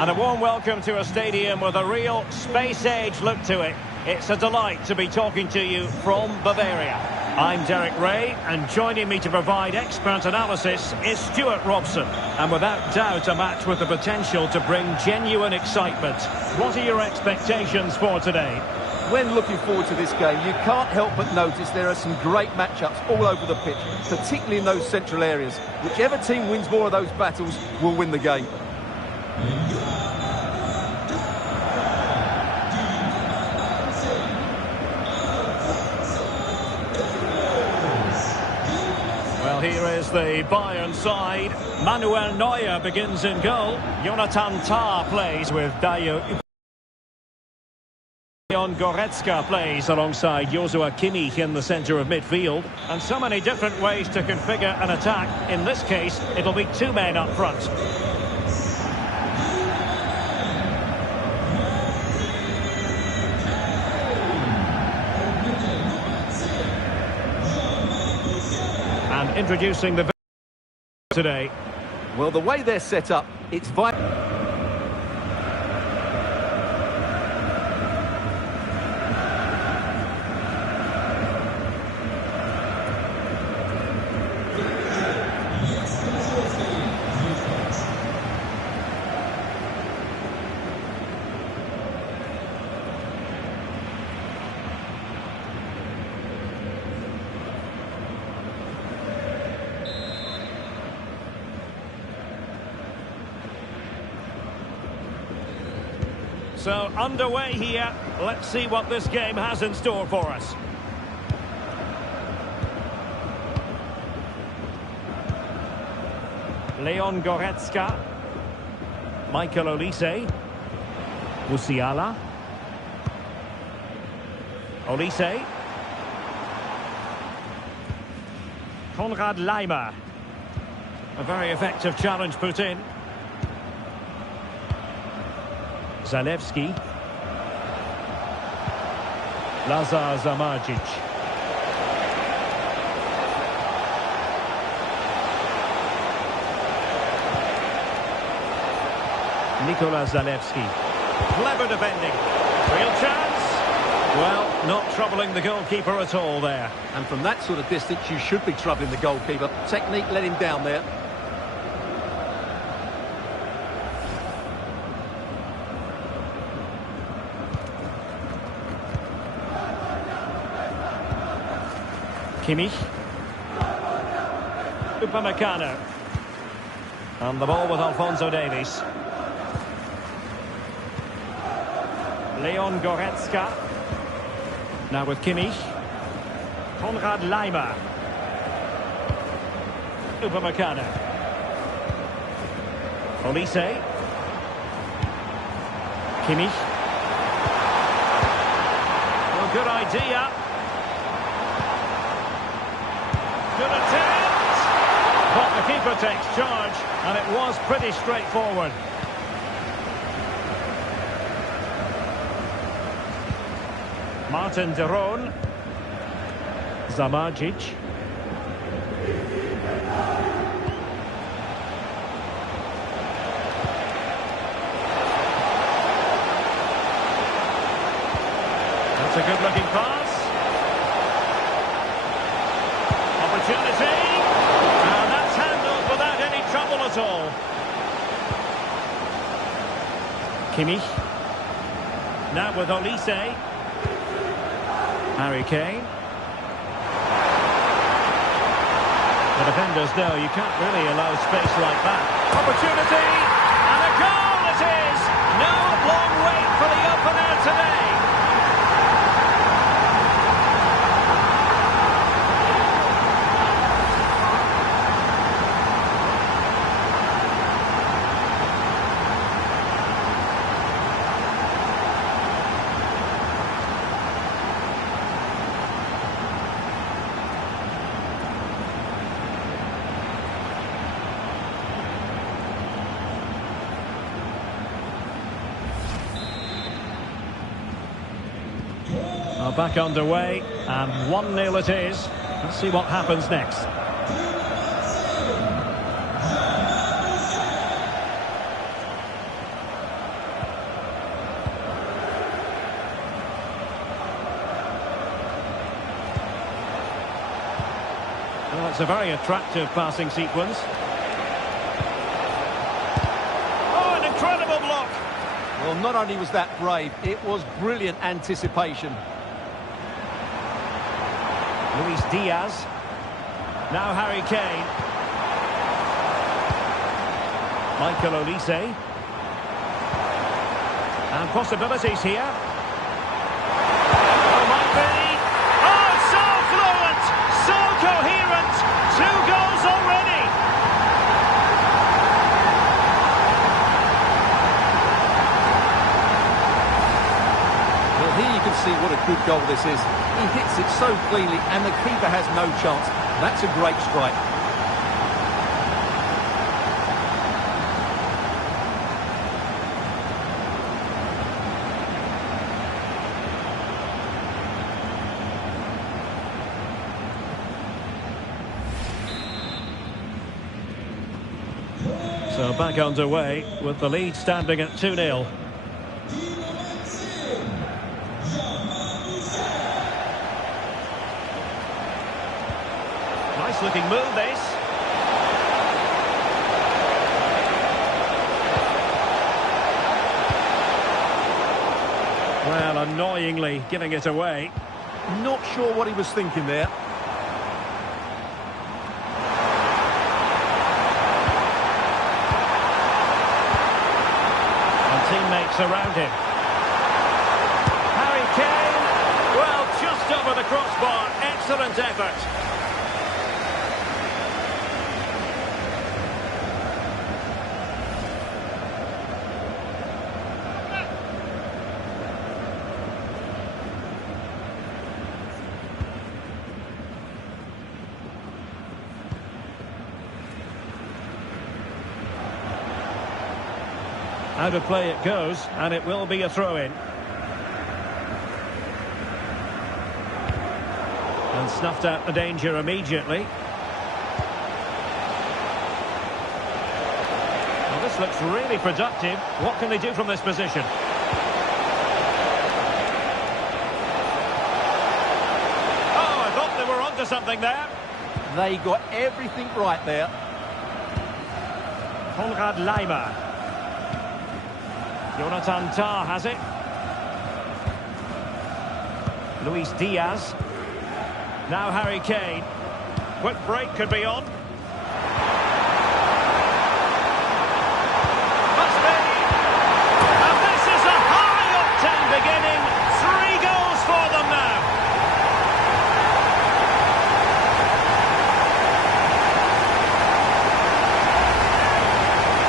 And a warm welcome to a stadium with a real space-age look to it. It's a delight to be talking to you from Bavaria. I'm Derek Ray, and joining me to provide expert analysis is Stuart Robson. And without doubt, a match with the potential to bring genuine excitement. What are your expectations for today? When looking forward to this game, you can't help but notice there are some great matchups all over the pitch, particularly in those central areas. Whichever team wins more of those battles will win the game. Well, here is the Bayern side. Manuel Neuer begins in goal. Jonathan Tah plays with Dayo. Leon Goretzka plays alongside Joshua Kimmich in the centre of midfield. And so many different ways to configure an attack. In this case, it'll be two men up front. And introducing the today. Well, the way they're set up, it's vital. So, underway here. Let's see what this game has in store for us. Leon Goretzka. Michael Olise. Musiala. Olise. Konrad Laimer. A very effective challenge put in. Zalewski. Lazar Zamardzic. Nikola Zalewski. Clever defending. Real chance. Well, not troubling the goalkeeper at all there. And from that sort of distance, you should be troubling the goalkeeper. Technique let him down there. Kimmich. Upamecano. And the ball with Alphonso Davies. Leon Goretzka. Now with Kimmich. Konrad Laimer. Upamecano. Olise. Kimmich. Well, good idea. Good attempt, but the keeper takes charge, and it was pretty straightforward. Martin de Roon. Zamardzic. That's a good-looking pass. Opportunity, and that's handled without any trouble at all. Kimmich, now with Olise. Harry Kane. The defenders know you can't really allow space like that. Opportunity, and a goal it is! No long wait for the opener today. Well, back underway, and 1-0 it is. Let's see what happens next. It's a very attractive passing sequence. Oh, an incredible block! Well, not only was that brave, it was brilliant anticipation. Luis Diaz. Now Harry Kane. Michael Olise. And possibilities here. Oh, might be. Oh, so fluent! So coherent! 2 goals already! Well, here you can see what a good goal this is. He hits it so cleanly and the keeper has no chance. That's a great strike. So back underway with the lead standing at 2-0. Nice looking move this. Well, annoyingly giving it away. Not sure what he was thinking there. Teammates around him. Harry Kane, well, just over the crossbar. Excellent effort. Out of play it goes, and it will be a throw-in. And snuffed out the danger immediately. Well, this looks really productive. What can they do from this position? Oh, I thought they were onto something there. They got everything right there. Konrad Laimer. Jonathan Tah has it. Luis Diaz. Now Harry Kane. Quick break could be on. Must be. And this is a high-octane beginning. 3 goals for them now.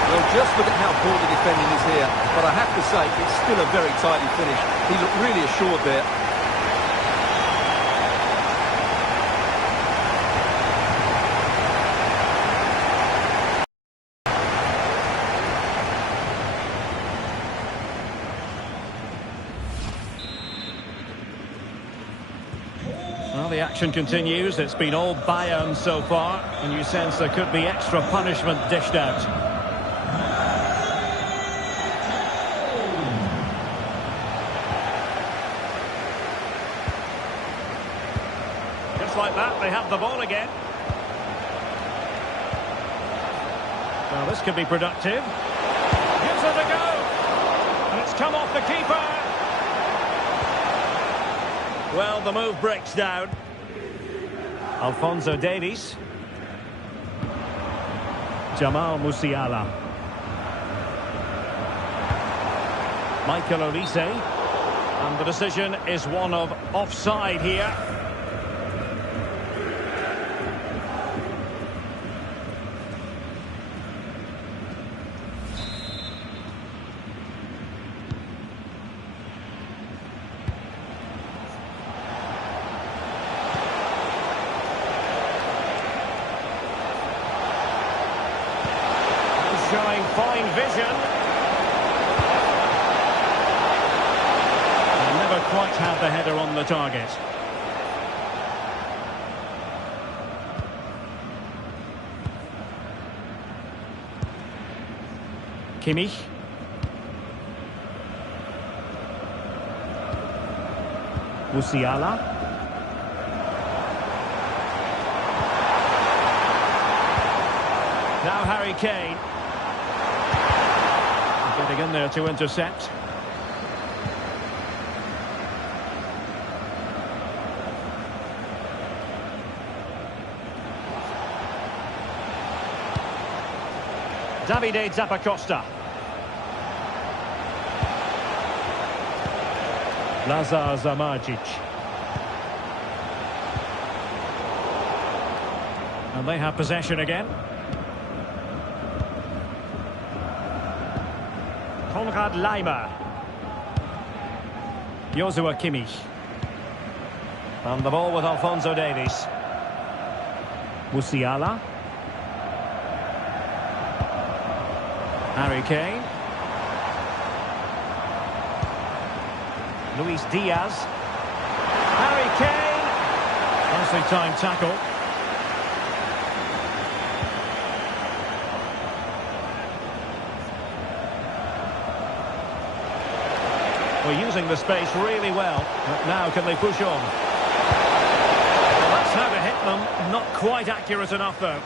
Well, just look at how poor the defending is here. But I have to say, it's still a very tidy finish. He looked really assured there. Well, the action continues. It's been all Bayern so far, and you sense there could be extra punishment dished out. Like that, they have the ball again. Well, this could be productive. Gives it a go. And it's come off the keeper. Well, the move breaks down. Alphonso Davies. Jamal Musiala. Michael Olise. And the decision is one of offside here. Showing fine vision. And never quite had the header on the target. Kimmich. Musiala. Now Harry Kane. Getting in there to intercept. Davide Zappacosta. Lazar Zamardzic. And they have possession again. Konrad Laimer. Joshua Kimmich. And the ball with Alphonso Davies. Musiala. Harry Kane. Luis Diaz. Harry Kane. Nicely timed tackle. We're using the space really well. But now can they push on? Well, that's how to hit them. Not quite accurate enough though.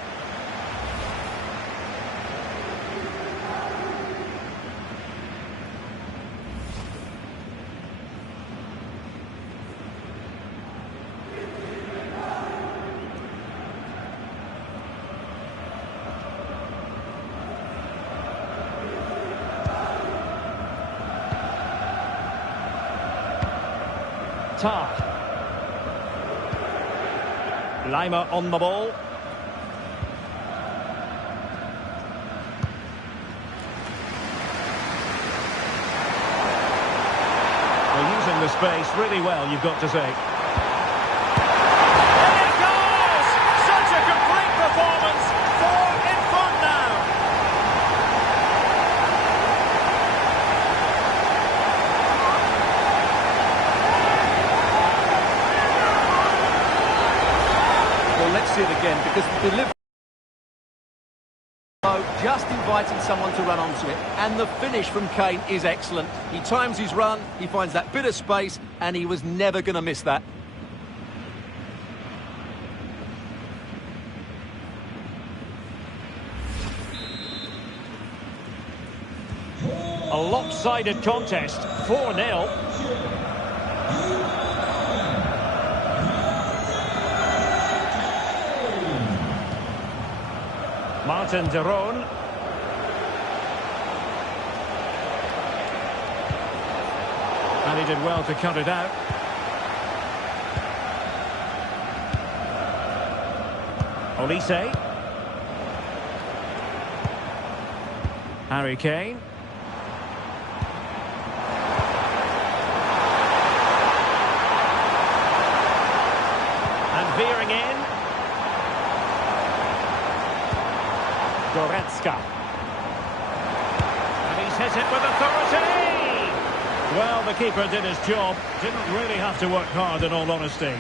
Laimer on the ball. They're using the space really well, you've got to say. And it goes! Such a complete performance. 4 in front now. Let's see it again, because the delivery just inviting someone to run onto it, and the finish from Kane is excellent. He times his run, he finds that bit of space, and he was never going to miss that. A lopsided contest, 4-0. Martin de Roon. And he did well to cut it out. Olise. Harry Kane. And veering in. Goretzka. And he's hit it with authority. Well, the keeper did his job. Didn't really have to work hard, in all honesty.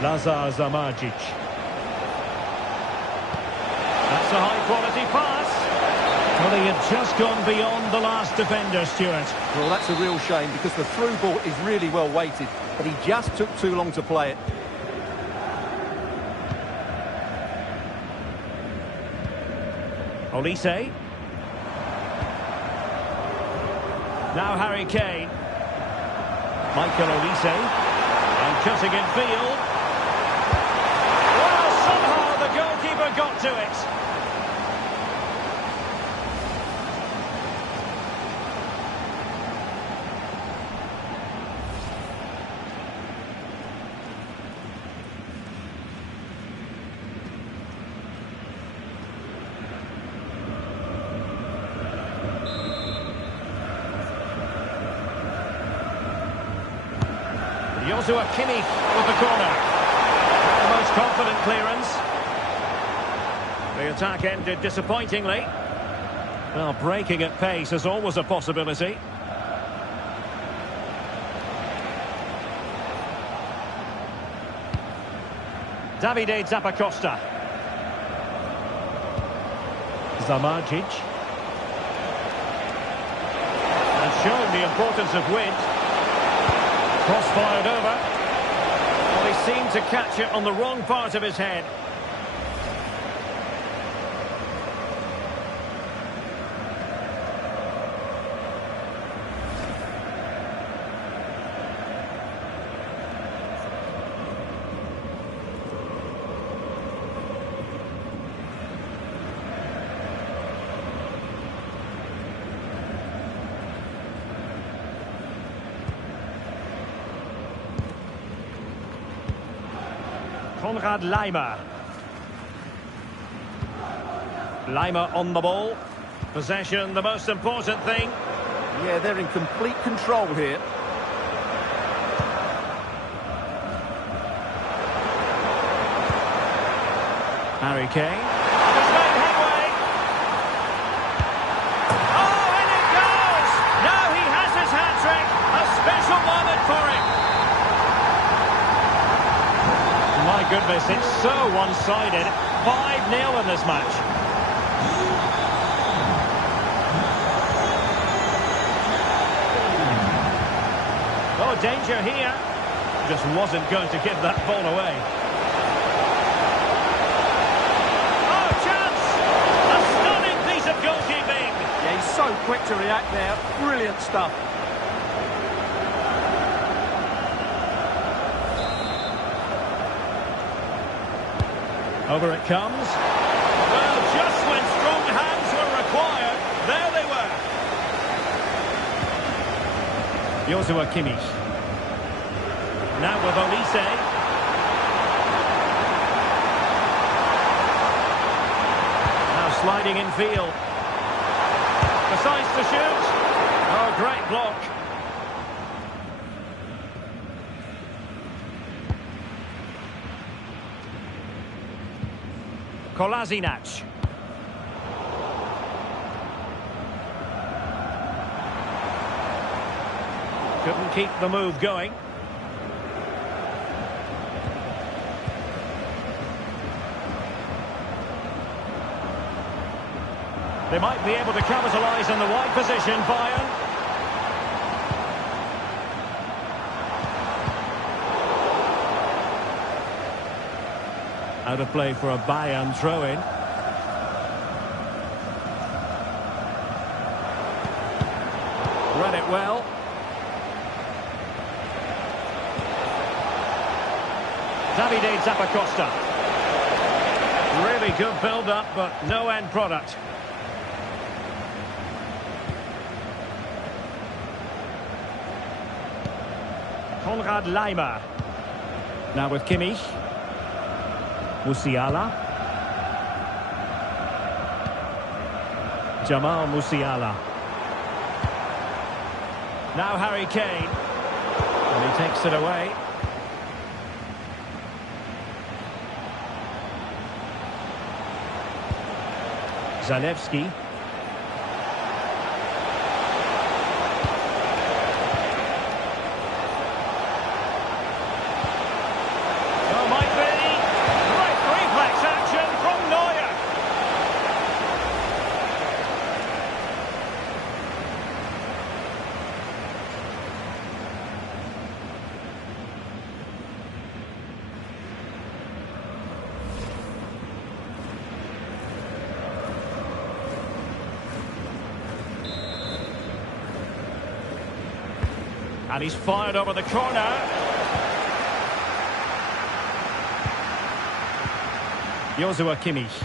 Lazar Zamardzic. That's a high-quality pass. Well, he had just gone beyond the last defender, Stuart. Well, that's a real shame, because the through ball is really well weighted, but he just took too long to play it. Olise. Now Harry Kane. Michael Olise. And cutting in field. Well, somehow the goalkeeper got to it. Joshua Kimmich with the corner. The most confident clearance. The attack ended disappointingly. Well, breaking at pace is always a possibility. Davide Zappacosta. Zamardzic. And showing the importance of width. Cross fired over. Well, he seemed to catch it on the wrong part of his head. Konrad Laimer. Laimer on the ball. Possession, the most important thing. Yeah, they're in complete control here. Harry Kane. He's made headway. Oh, in it goes! Now he has his hat-trick. A special moment for him. My goodness, it's so one-sided. 5-0 in this match. Oh, danger here. Just wasn't going to give that ball away. Oh, chance! A stunning piece of goalkeeping. Yeah, he's so quick to react there. Brilliant stuff. Over it comes. Well, just when strong hands were required, there they were. Joshua Kimmich. Now with Olise. Now sliding in field. Decides to shoot. Oh, great block. Kolasinac. Couldn't keep the move going. They might be able to capitalise on the wide position, Bayern. Out of play for a Bayern throw-in. Read it well. Davide Zappacosta. Really good build-up, but no end product. Konrad Laimer. Now with Kimmich. Musiala. Jamal Musiala. Now Harry Kane. And he takes it away. Zalewski. Oh, might be. Great reflex action from Neuer. And he's fired over the corner. Joshua Kimmich.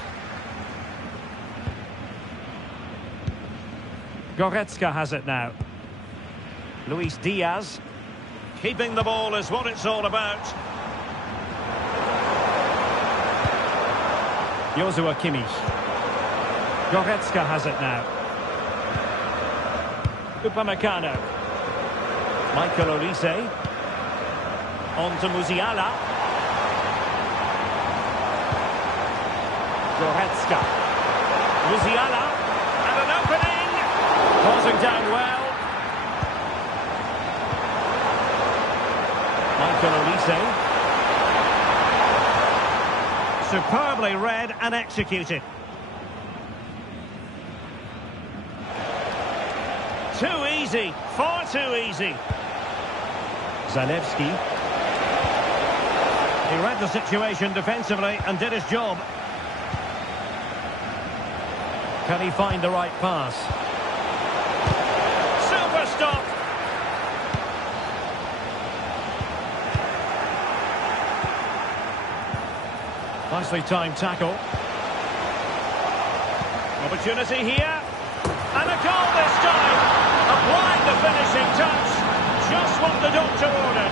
Goretzka has it now. Luis Diaz. Keeping the ball is what it's all about. Joshua Kimmich. Goretzka has it now. Upamecano. Michael Olise. On to Musiala. Goretzka. Musiala. And an opening. Closing down well. Michael Olise. Superbly read and executed. Too easy. Far too easy. Zalewski. He read the situation defensively and did his job. Can he find the right pass? Super stop! Nicely timed tackle. Opportunity here. And a goal this time! Applying the finishing touch. Just what the doctor ordered.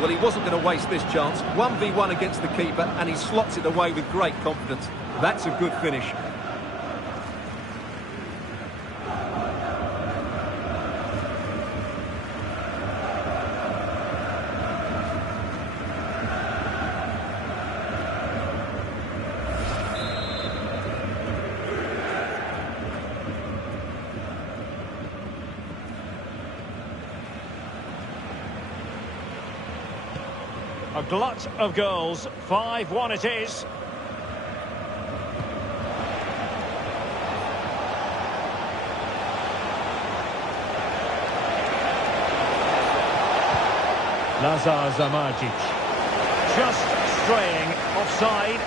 Well, he wasn't going to waste this chance. 1v1 against the keeper, and he slots it away with great confidence. That's a good finish. A glut of goals. 5-1 it is. Lazar Zamardzic. Just straying offside.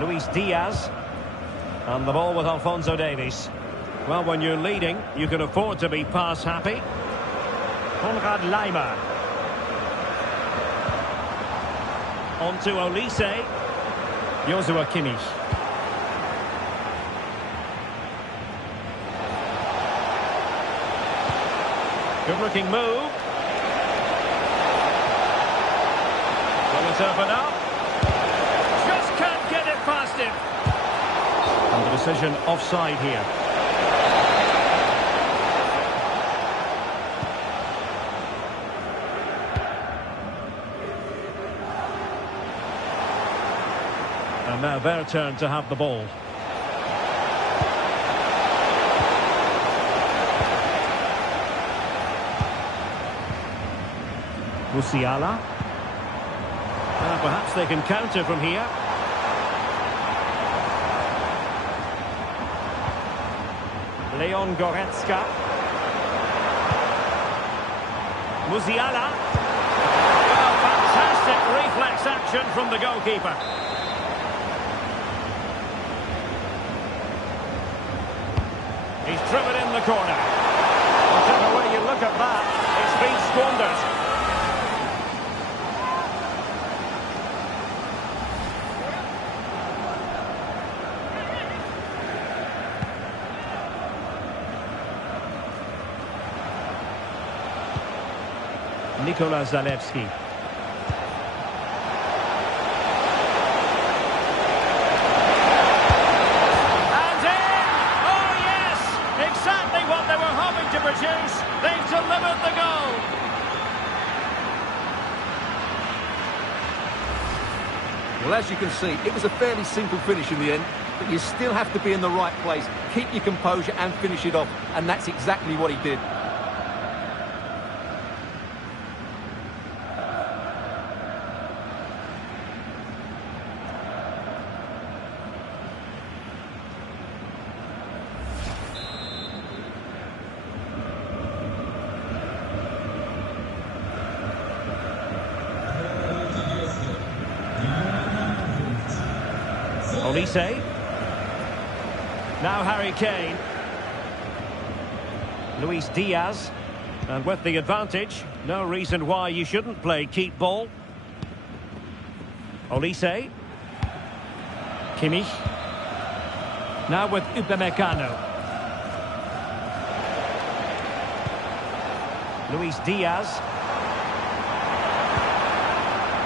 Luis Diaz. And the ball with Alphonso Davies. Well, when you're leading, you can afford to be pass happy. Konrad Laimer. On to Olise. Joshua Kimmich. Good-looking move. Will it open up? Just can't get it past him. And the decision offside here. And now their turn to have the ball. Musiala. Perhaps they can counter from here. Leon Goretzka. Musiala. Well, fantastic reflex action from the goalkeeper. He's driven in the corner. Whichever way you look at that, it's been squandered. Nikola Zalewski. And in! Oh yes! Exactly what they were hoping to produce. They've delivered the goal. Well, as you can see, it was a fairly simple finish in the end, but you still have to be in the right place, keep your composure and finish it off, and that's exactly what he did. Olise. Now Harry Kane. Luis Diaz. And with the advantage, no reason why you shouldn't play keep ball. Olise. Kimmich. Now with Upamecano. Luis Diaz.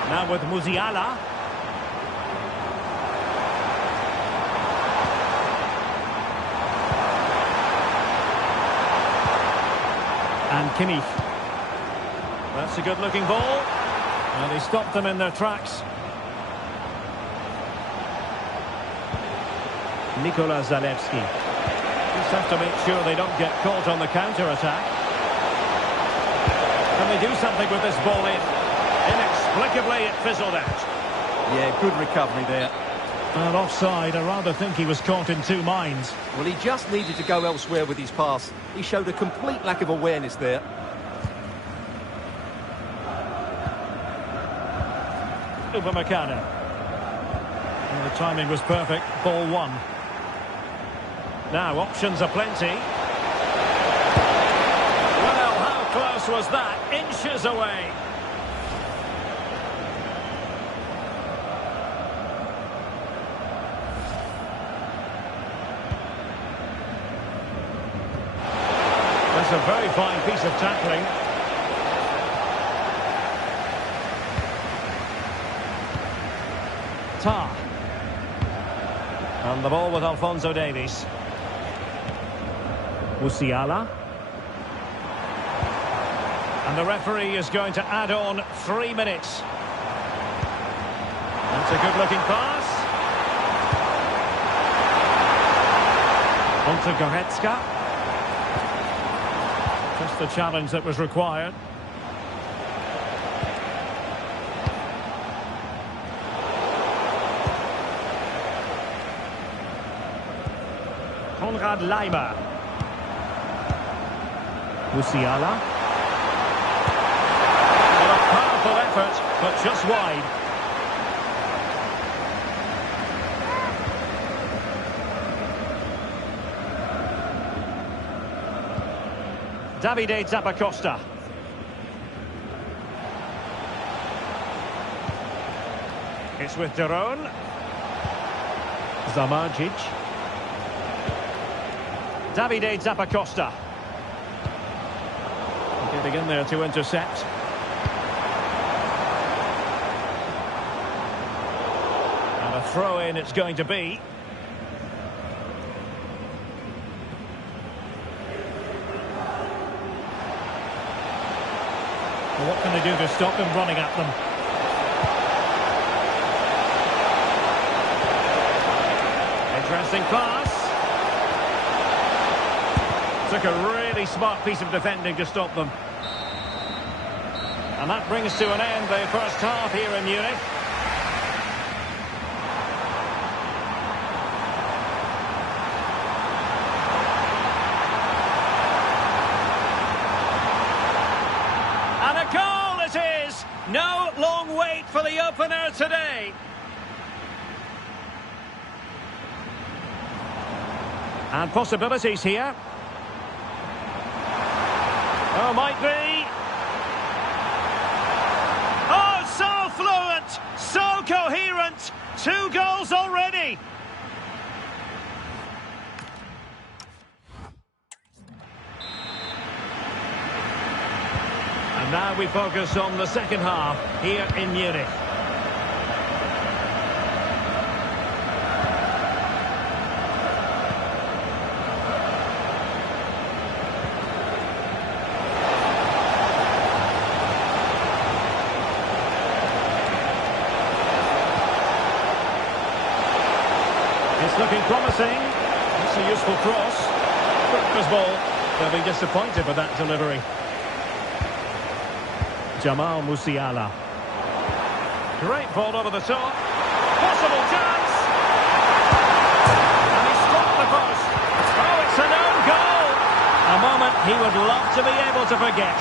Now with Musiala. And Kimmich. That's a good-looking ball. And he stopped them in their tracks. Nikola Zalewski. Just have to make sure they don't get caught on the counter-attack. Can they do something with this ball in? Inexplicably, it fizzled out. Yeah, good recovery there. And offside, I rather think he was caught in two minds. Well, he just needed to go elsewhere with his pass. He showed a complete lack of awareness there. Upamecano. Well, the timing was perfect. Ball one. Now, options are plenty. Well, how close was that? Inches away. a very fine piece of tackling. Tar. And the ball with Alphonso Davies. Musiala. And the referee is going to add on 3 minutes. That's a good-looking pass. On to Goretzka. Just the challenge that was required. Konrad Laimer. Musiala. Well, a powerful effort, but just wide. Davide Zappacosta. It's with De Roon. Zamardzic. Davide Zappacosta. Getting in there to intercept. And a throw-in it's going to be. Well, what can they do to stop them running at them? Interesting pass. Took a really smart piece of defending to stop them. And that brings to an end the first half here in Munich. And a goal it is! No long wait for the opener today. And possibilities here. Oh, might be. Oh, so fluent, so coherent. 2 goals already. And now we focus on the second half here in Munich. It's looking promising. It's a useful cross. Quick ball. They'll be disappointed with that delivery. Jamal Musiala. Great ball over the top. Possible chance. And he struck the post. Oh, it's an own goal. A moment he would love to be able to forget.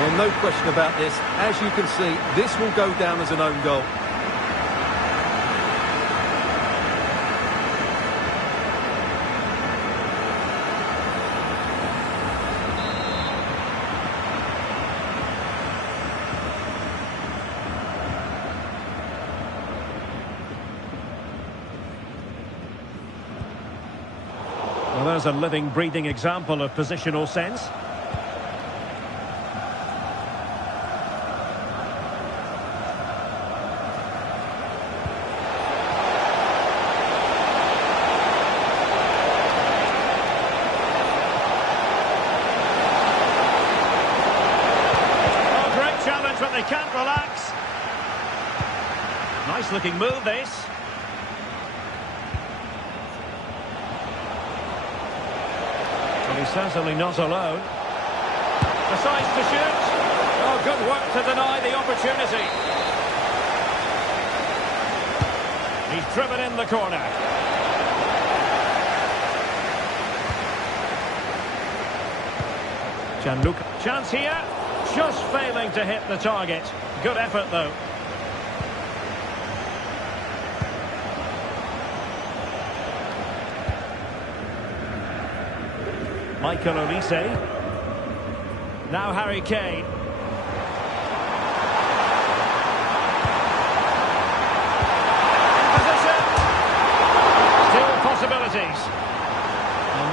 Well, no question about this. As you can see, this will go down as an own goal. Well, there's a living, breathing example of positional sense. But they can't relax. Nice looking move, this. But he's certainly not alone. Decides to shoot. Oh, good work to deny the opportunity. He's driven in the corner. Gianluca. Chance here. Just failing to hit the target. Good effort, though. Michael Olise. Now Harry Kane.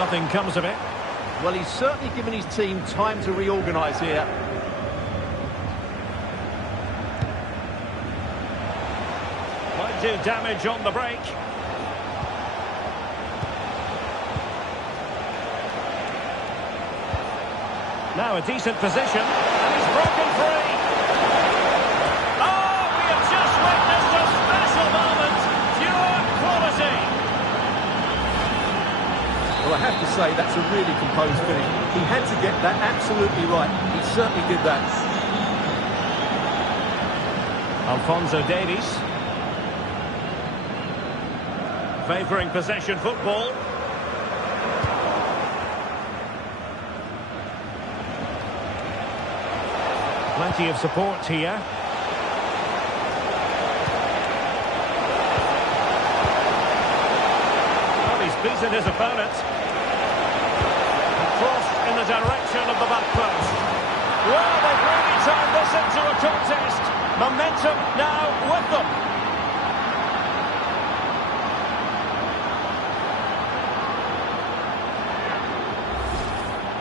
nothing comes of it. Well, he's certainly given his team time to reorganise here. Might do damage on the break. Now a decent position, and he's broken free. Oh, we have just witnessed a special moment. Pure quality. Well, I have to say, that's a really composed finish. He had to get that absolutely right. He certainly did that. Alphonso Davies. Favouring possession football. Plenty of support here. Well, he's beaten his opponent. Crossed in the direction of the back post. Well, they've really turned this into a contest. Momentum now with them.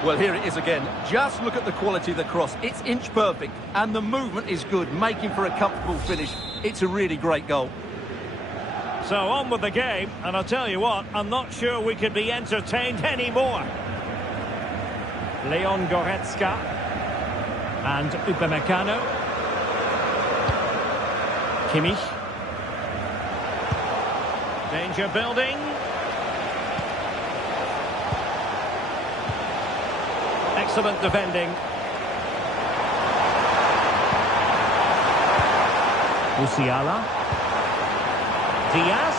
Well, here it is again. Just look at the quality of the cross. It's inch perfect, and the movement is good, making for a comfortable finish. It's a really great goal. So on with the game, and I'll tell you what, I'm not sure we could be entertained anymore. Leon Goretzka and Upamecano. Kimmich. Danger building. Excellent defending. Musiala. Diaz.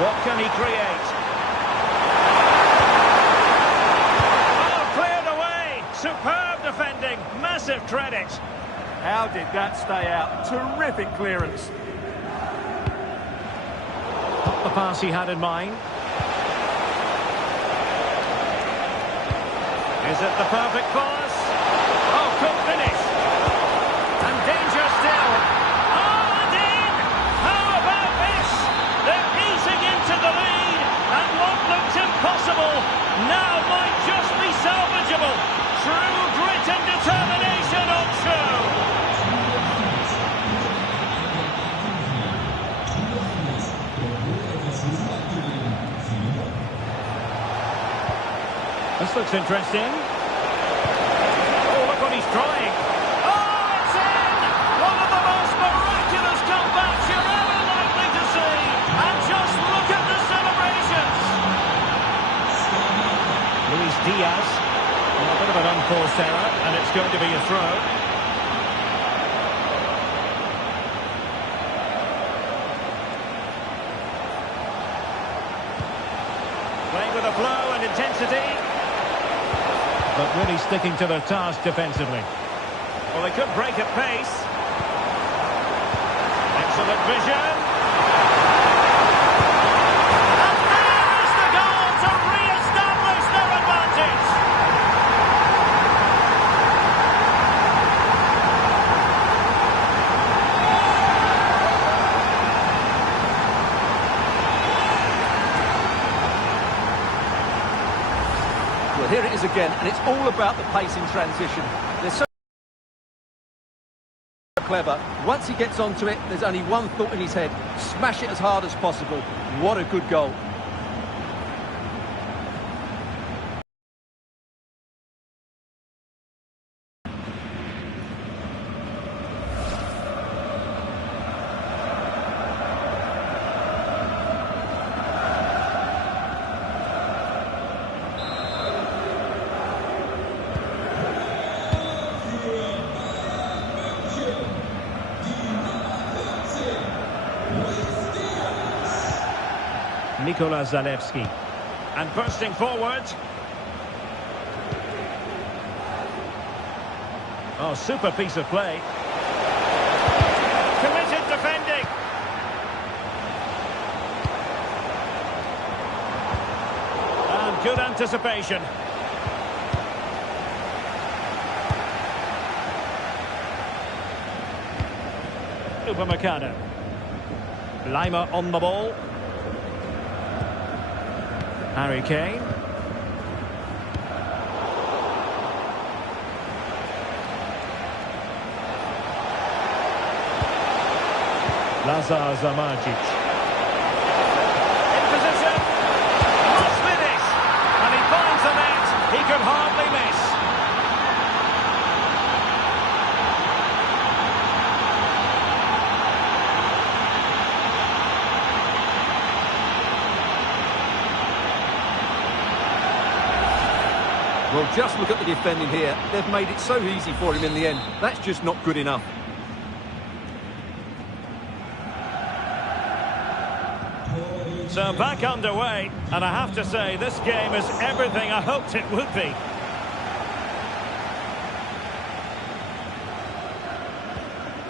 What can he create? Oh, cleared away. Superb defending. Massive credit. How did that stay out? Terrific clearance. Not the pass he had in mind. Is it the perfect pass? Oh, good finish. And danger still. Oh, and in! How about this? They're easing into the lead, and what looked impossible now might just be salvageable. True grit and determination on show. This looks interesting. Oh, look what he's trying. Oh, it's in! One of the most miraculous comebacks you're ever likely to see. And just look at the celebrations. Luis Diaz. Well, a bit of an unforced error, and it's going to be a throw. Playing with a flow and intensity. But really sticking to their task defensively. Well, they could break at pace. Excellent vision. And there is the goal to re-establish their advantage. Well, here it is again, and it's all about the pace in transition. They're so clever. Once he gets onto it, there's only one thought in his head. Smash it as hard as possible. What a good goal. Nikola Zalewski. And bursting forward. Oh, super piece of play. Committed defending. And good anticipation. Upamecano. Lima on the ball. Harry Kane. Lazar Zamardzic. In position. Must finish. And he finds the net. He could hardly miss. Well, just look at the defending here. They've made it so easy for him in the end. That's just not good enough. So back underway, and I have to say, this game is everything I hoped it would be.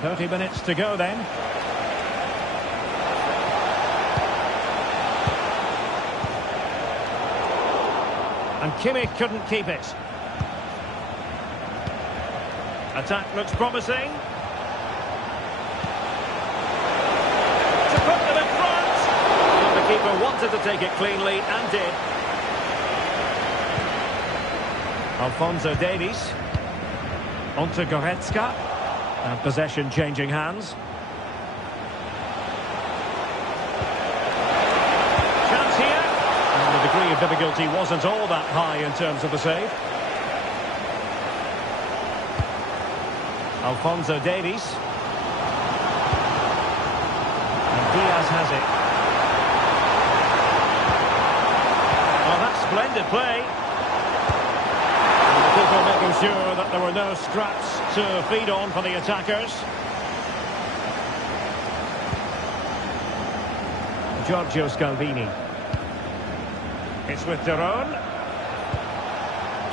"30 minutes to go then. And Kimmich couldn't keep it. Attack looks promising. To put them in front. And the keeper wanted to take it cleanly and did. Alphonso Davies. Onto Goretzka. And possession changing hands. Chance here. And the degree of difficulty wasn't all that high in terms of the save. Alphonso Davies. And Diaz has it. Oh, that's splendid play. And the keeper making sure that there were no scraps to feed on for the attackers. Giorgio Scalvini. It's with Derone.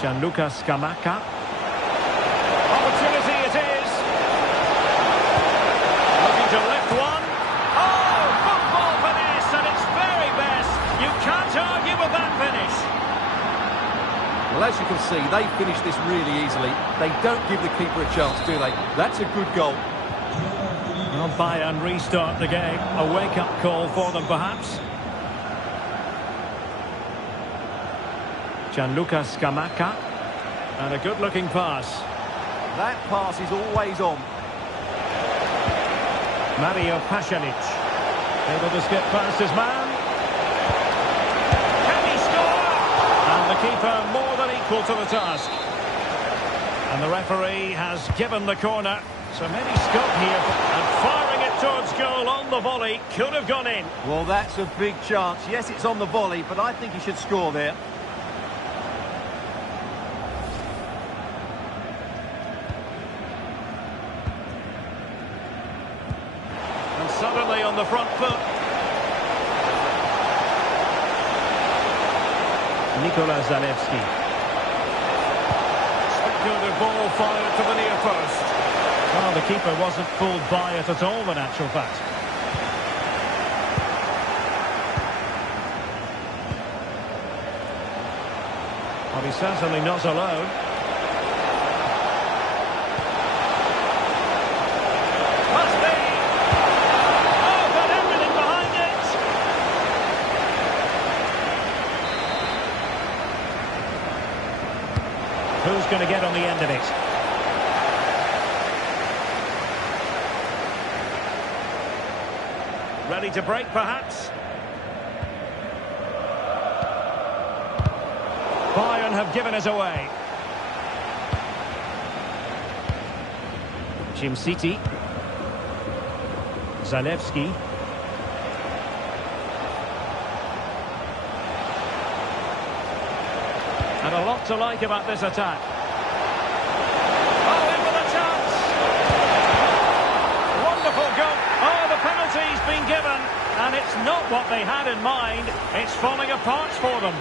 Gianluca Scamacca. Opportunity it is. Looking to lift one. Oh, football finish at its very best. You can't argue with that finish. Well, as you can see, they finish this really easily. They don't give the keeper a chance, do they? That's a good goal. Well, Bayern restart the game. A wake-up call for them, perhaps. Gianluca Scamacca. And a good-looking pass. That pass is always on. Mario Pasalic. Able to skip past his man. Can he score? And the keeper more than equal to the task. And the referee has given the corner. So maybe scope here. And firing it towards goal on the volley. Could have gone in. Well, that's a big chance. Yes, it's on the volley, but I think he should score there. Suddenly on the front foot. Nikola Zalewski. Spectacular ball fired to the near post. Well, the keeper wasn't fooled by it at all, in actual fact. Well, he's certainly not alone. Must be. Who's going to get on the end of it? Ready to break, perhaps? Bayern have given us away. City. Zalewski. And a lot to like about this attack. Oh, in with a chance! Wonderful goal. Oh, the penalty's been given. And it's not what they had in mind. It's falling apart for them.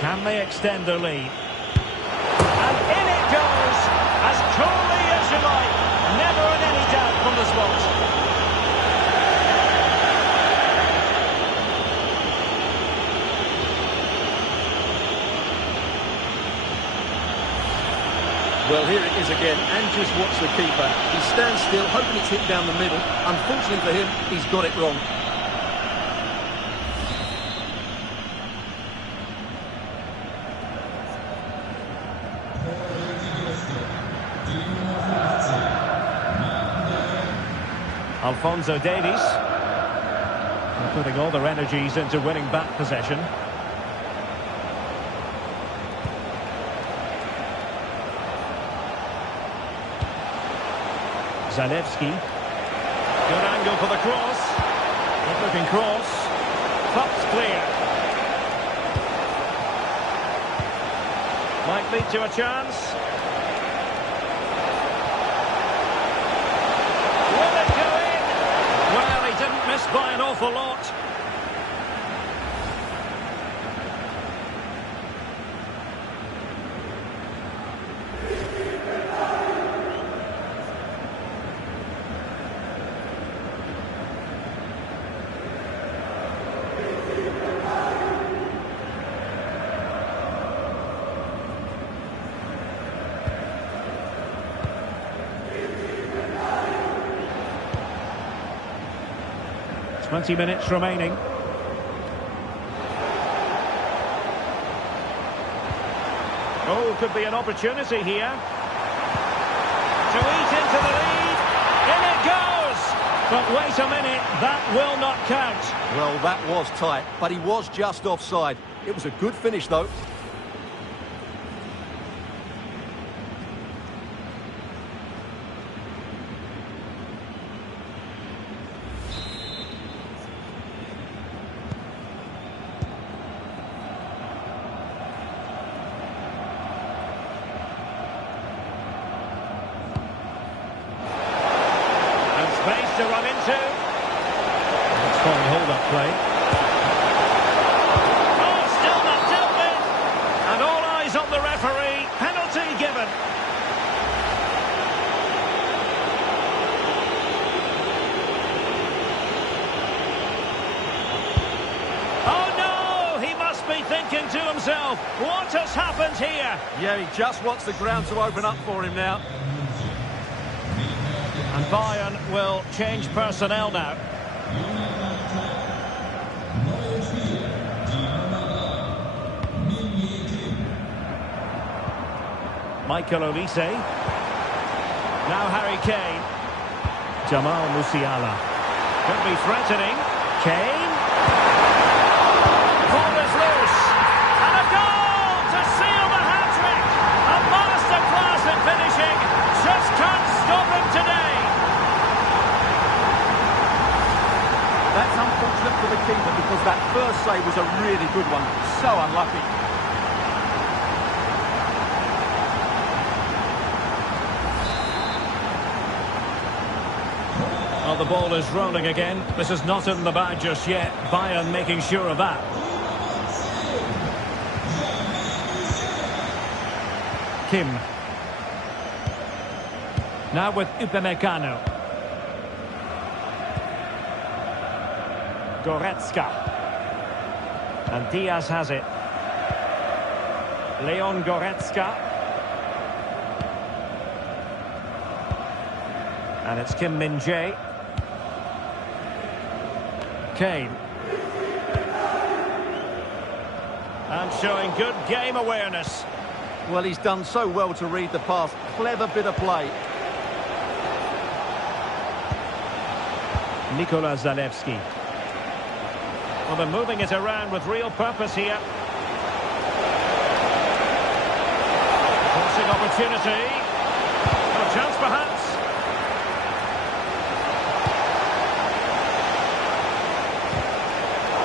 Can they extend their lead? And in it goes, as coolly as you like. Never in any doubt from the spot. Well, here it is again, and just watch the keeper. He stands still, hoping it's hit down the middle. Unfortunately for him, he's got it wrong. Alphonso Davies. They're putting all their energies into winning back possession. Zalewski. Good angle for the cross. Good looking cross. Pops clear. Might lead to a chance. Will it go in? Well, he didn't miss by an awful lot. Twenty minutes remaining. Oh, could be an opportunity here. To eat into the lead. In it goes! But wait a minute, that will not count. Well, that was tight, but he was just offside. It was a good finish, though. Space to run into. It's fine hold-up play. Oh, still not dealt with. And all eyes on the referee. Penalty given. Oh no! He must be thinking to himself, what has happened here? Yeah, he just wants the ground to open up for him now. And Bayern will change personnel now. Michael Olise. Now Harry Kane. Jamal Musiala. Could be threatening. Kane. Ball is loose. And a goal to seal the hat-trick. A masterclass in finishing. Just can't stop him today. That's unfortunate for the keeper because that first save was a really good one. So unlucky. Well, the ball is rolling again. This is not in the bag just yet. Bayern making sure of that. Kim. Now with Upamecano. Goretzka. And Diaz has it. Leon Goretzka. And it's Kim Min-jae. Kane. And showing good game awareness. Well, he's done so well to read the pass. Clever bit of play. Nikola Zalewski. Well, they're moving it around with real purpose here. Forcing opportunity. A chance perhaps.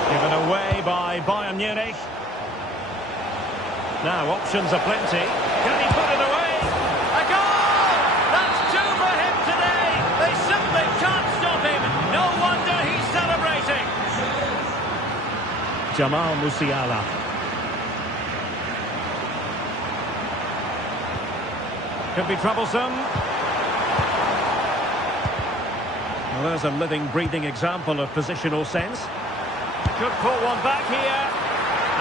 Given away by Bayern Munich. Now options are plenty. Can he put it away? A goal! That's two for him today. They simply can't stop him. No wonder he's celebrating. Jamal Musiala. Could be troublesome. Well, there's a living, breathing example of positional sense. Could pull one back here.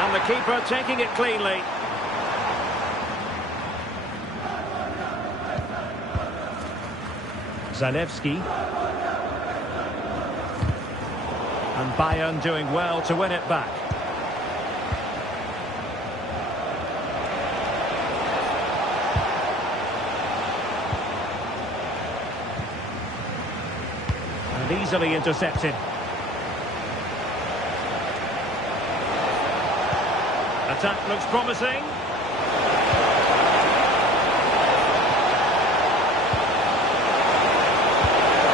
And the keeper taking it cleanly. Zalewski. And Bayern doing well to win it back. And Easily intercepted. Attack looks promising.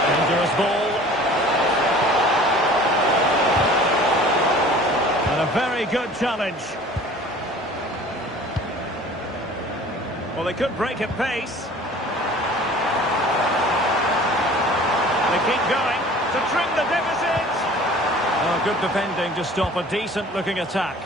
Dangerous ball. And a very good challenge. Well, they could break at pace. They keep going to trim the deficit. Oh, good defending to stop a decent-looking attack.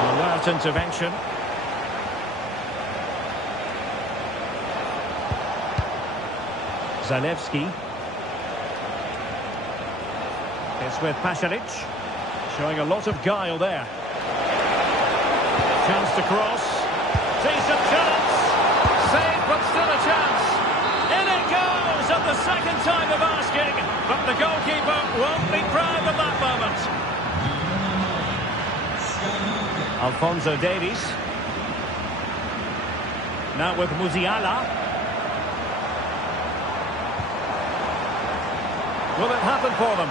Alert intervention. Zalewski. It's with Pasalic, showing a lot of guile there. Chance to cross. Decent chance. Saved, but still a chance. In it goes at the second time of asking. But the goalkeeper won't be proud of that moment. Alphonso Davies. Now with Musiala. Will it happen for them?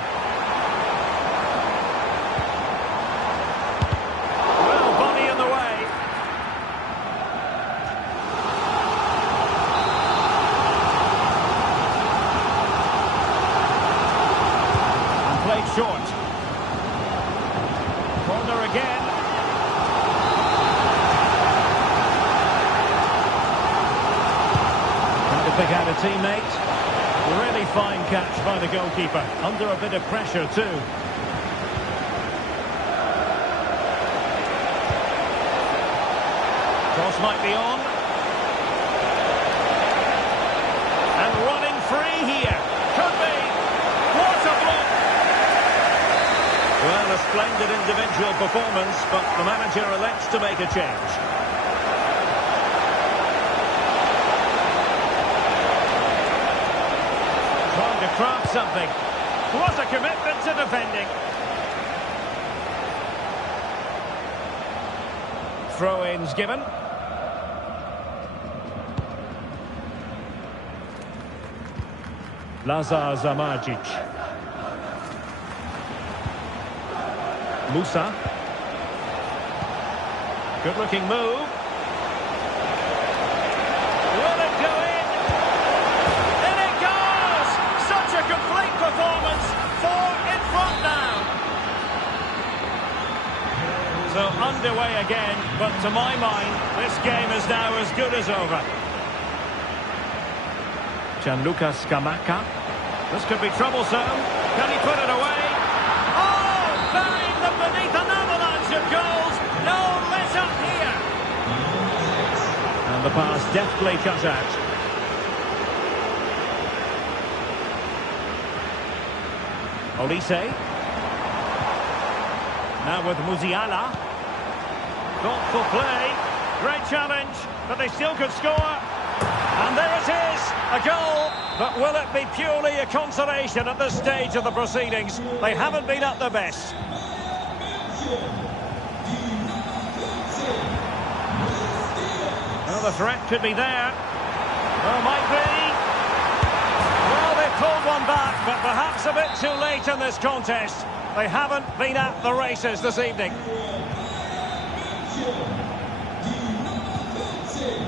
Short. Corner again. Trying to pick out a teammate. Really fine catch by the goalkeeper. Under a bit of pressure too. Cross might be on. And running free here. Could be. What a block! Well, a splendid individual performance, but the manager elects to make a change. Trying to craft something. What a commitment to defending. Throw-ins given. Lazar Zamardzic. Musa. Good-looking move. Will it go in? In it goes! Such a complete performance. 4 in front now. So underway again, but to my mind, this game is now as good as over. Gianluca Scamacca. This could be troublesome. Can he put it away? Beneath an avalanche of goals, no let up here. And the pass deftly cut out. Olise. Now with Musiala. Thoughtful play. Great challenge, but they still could score. And there it is, a goal. But will it be purely a consolation at this stage of the proceedings? They haven't been at their best. Well, the threat could be there. Well, might be. Well, they've pulled one back, but perhaps a bit too late in this contest. They haven't been at the races this evening.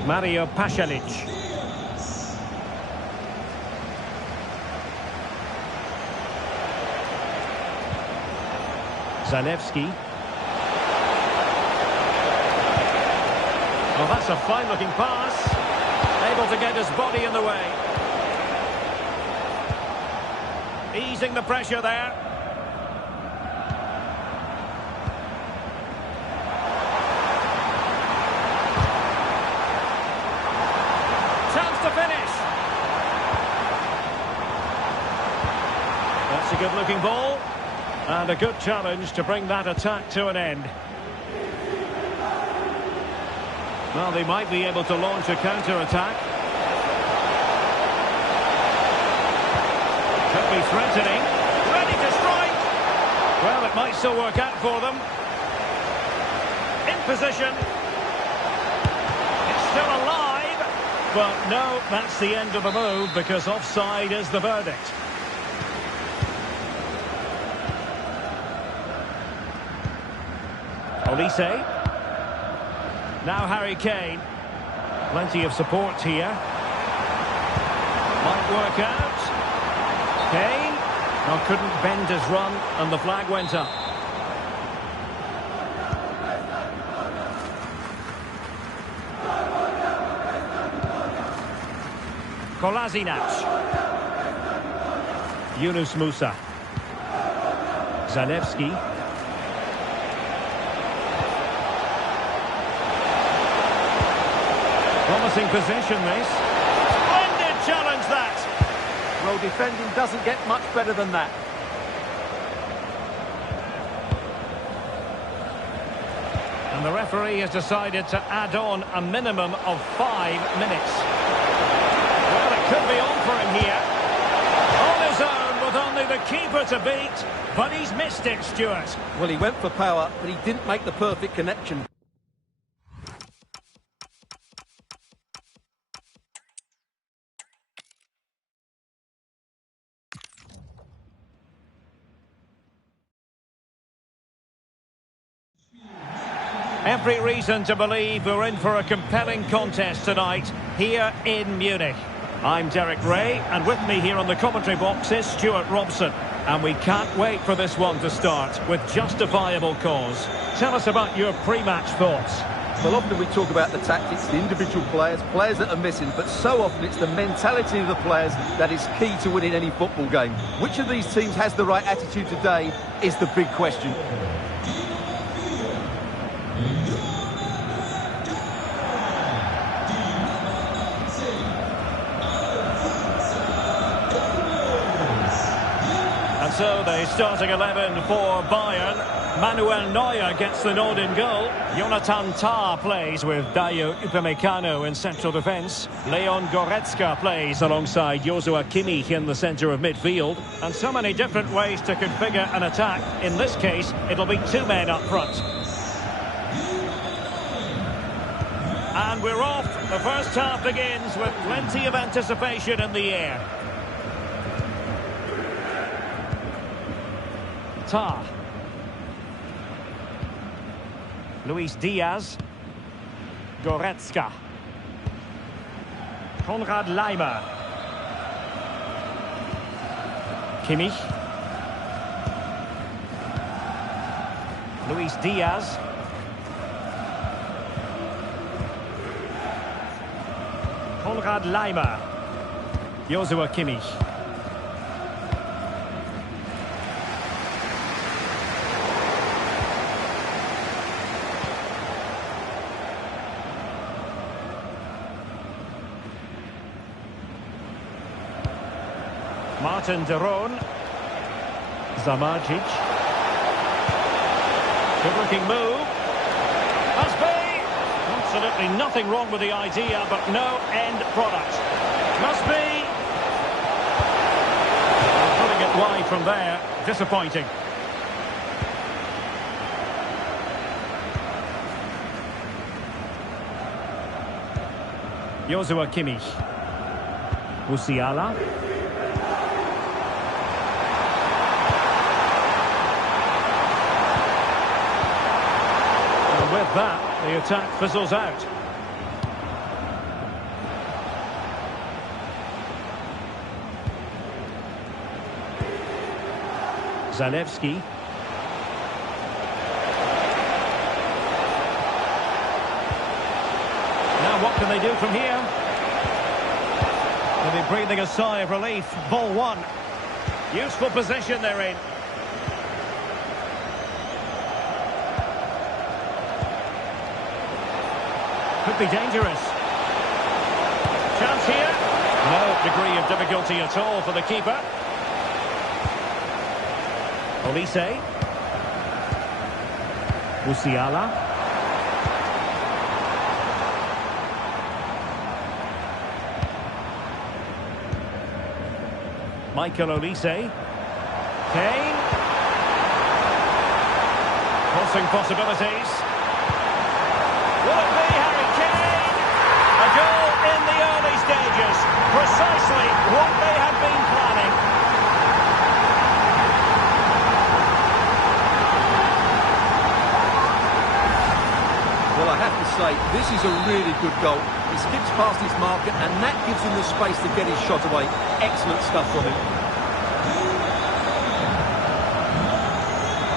Mario Pasalic. Zalewski. Well, that's a fine-looking pass. Able to get his body in the way. Easing the pressure there. Chance to finish. That's a good-looking ball. And a good challenge to bring that attack to an end. Well, they might be able to launch a counter-attack. Could be threatening. Ready to strike. might still work out for them. In position. It's still alive. But no, that's the end of the move because offside is the verdict. Olise. Now Harry Kane. Plenty of support here. Might work out. Kane. Now couldn't bend his run and the flag went up. Kolasinac. Yunus Musa. Zalewski. Promising possession, this. Splendid challenge, that. Well, defending doesn't get much better than that. And the referee has decided to add on a minimum of 5 minutes. Well, it could be on for him here. On his own with only the keeper to beat. But he's missed it, Stuart. Well, he went for power, but he didn't make the perfect connection. Every reason to believe we're in for a compelling contest tonight here in Munich. I'm Derek Ray, and with me here on the commentary box is Stuart Robson. And we can't wait for this one to start with justifiable cause. Tell us about your pre-match thoughts. Well, often we talk about the tactics, the individual players that are missing, but so often it's the mentality of the players that is key to winning any football game. Which of these teams has the right attitude today is the big question. So the starting 11 for Bayern. Manuel Neuer gets the nod in goal. Jonathan Tah plays with Dayo Upamecano in central defence. Leon Goretzka plays alongside Joshua Kimmich in the centre of midfield. And so many different ways to configure an attack. In this case, it'll be 2 men up front. And we're off. The first half begins with plenty of anticipation in the air. Tah. Luis Diaz. Goretzka. Konrad Laimer. Kimmich. Luis Diaz. Konrad Laimer. Joshua Kimmich. Martin de Roon. Zamardzic. Good looking move. Must be. Absolutely nothing wrong with the idea, but no end product. Must be. Putting it wide from there. Disappointing. Joshua Kimmich. Musiala. With that, the attack fizzles out. Zalewski. Now what can they do from here? They'll be breathing a sigh of relief. Ball one. Useful position they're in. Could be dangerous. Chance here. No degree of difficulty at all for the keeper. Olise. Musiala. Michael Olise. Kane. crossing possibilities. Will it be Harry Kane? A goal in the early stages. Precisely what they had been planning. Well, I have to say, this is a really good goal. He skips past his marker, and that gives him the space to get his shot away. Excellent stuff from him.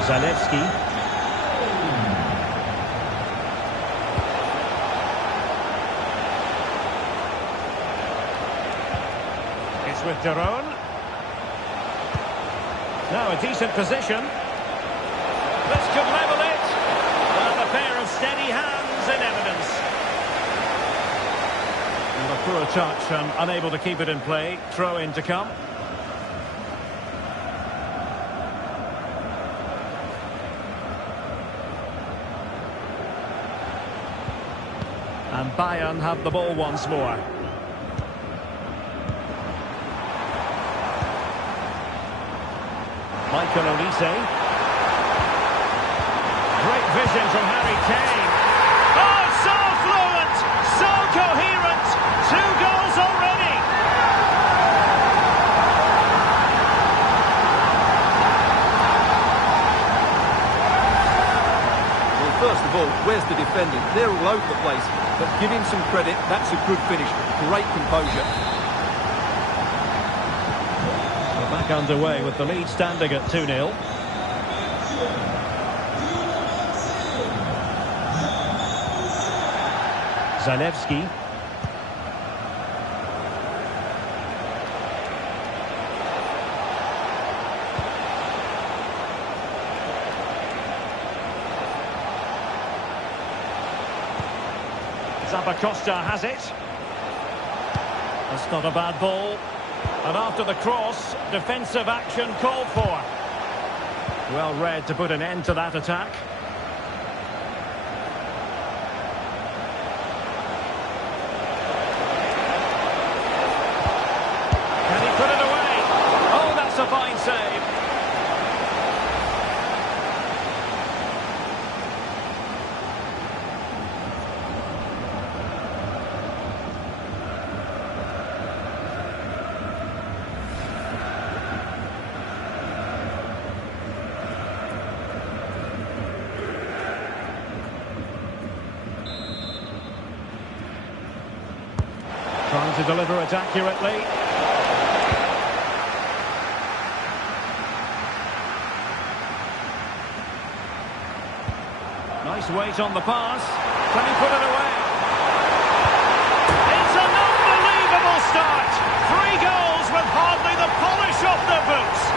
Zalewski. It's with Daron. Now a decent position. This could level it. And a pair of steady hands in evidence. And a poor touch and unable to keep it in play. Throw in to come. And Bayern have the ball once more. Michael Olise. Great vision from Harry Kane. Oh, so fluent, so coherent. 2 goals already. Well, first of all, where's the defending? They're all over the place. But give him some credit, that's a good finish. Great composure. We're back underway with the lead standing at 2-0. Zalewski. Zabacosta has it. That's not a bad ball. And after the cross, defensive action called for. Well read to put an end to that attack. Can he put it away? Oh, that's a fine save. Trying to deliver it accurately. Nice weight on the pass. Can he put it away? It's an unbelievable start. 3 goals with hardly the polish off their boots.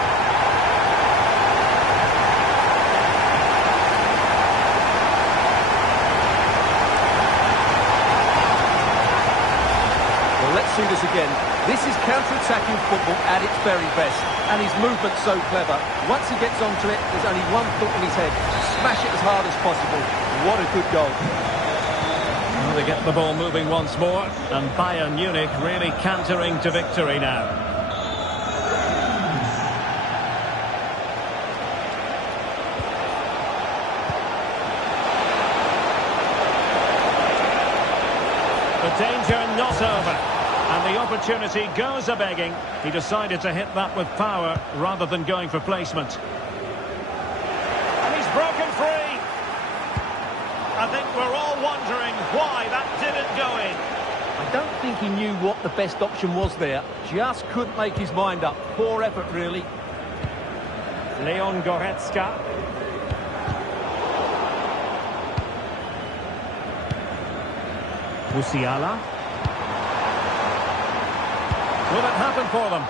Let's see this again. This is counter-attacking football at its very best. And his movement's so clever. Once he gets onto it, there's only one thought in his head. Smash it as hard as possible. What a good goal. Well, they get the ball moving once more. And Bayern Munich really cantering to victory now. The danger not over. And the opportunity goes a-begging. He decided to hit that with power rather than going for placement. And he's broken free. I think we're all wondering why that didn't go in. I don't think he knew what the best option was there. Just couldn't make his mind up. Poor effort, really. Leon Goretzka. Musiala. Will it happen for them?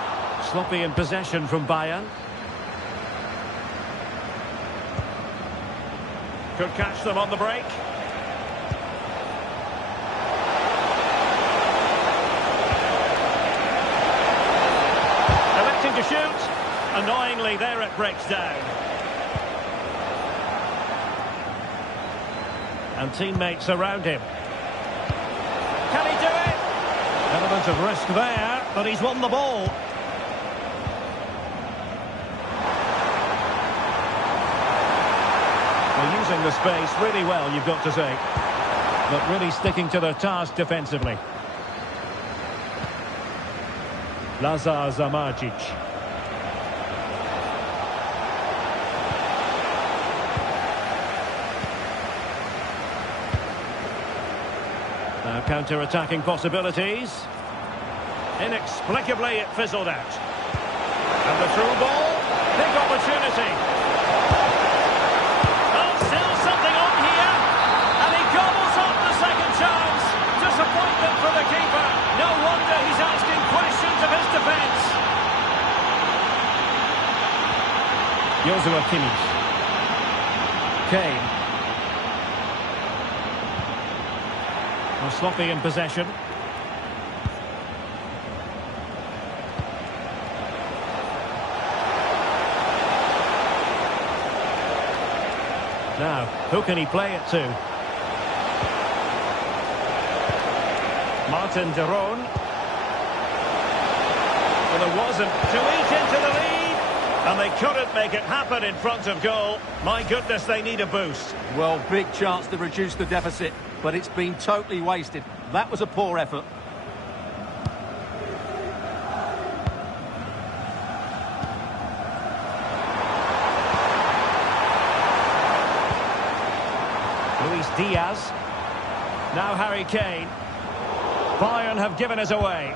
Sloppy in possession from Bayern. Could catch them on the break. Electing to shoot. Annoyingly, there it breaks down. And teammates around him. Can he do it? Element of risk there, but he's won the ball. The Using the space really well, you've got to say. But really sticking to their task defensively. Lazar Zamardzic. Now counter-attacking possibilities. Inexplicably it fizzled out. And the through ball. Big opportunity. Oh, still something on here. And he gobbles up the second chance. Disappointment for the keeper. No wonder he's asking questions of his defence. Joshua Kimmich. Kane. Well, sloppy in possession. Now, who can he play it to? Martin de Roon. Well, there wasn't to eat into the lead, and they couldn't make it happen in front of goal. My goodness, they need a boost. Well, big chance to reduce the deficit, but it's been totally wasted. That was a poor effort. Luis Diaz. Now Harry Kane. Bayern have given us away.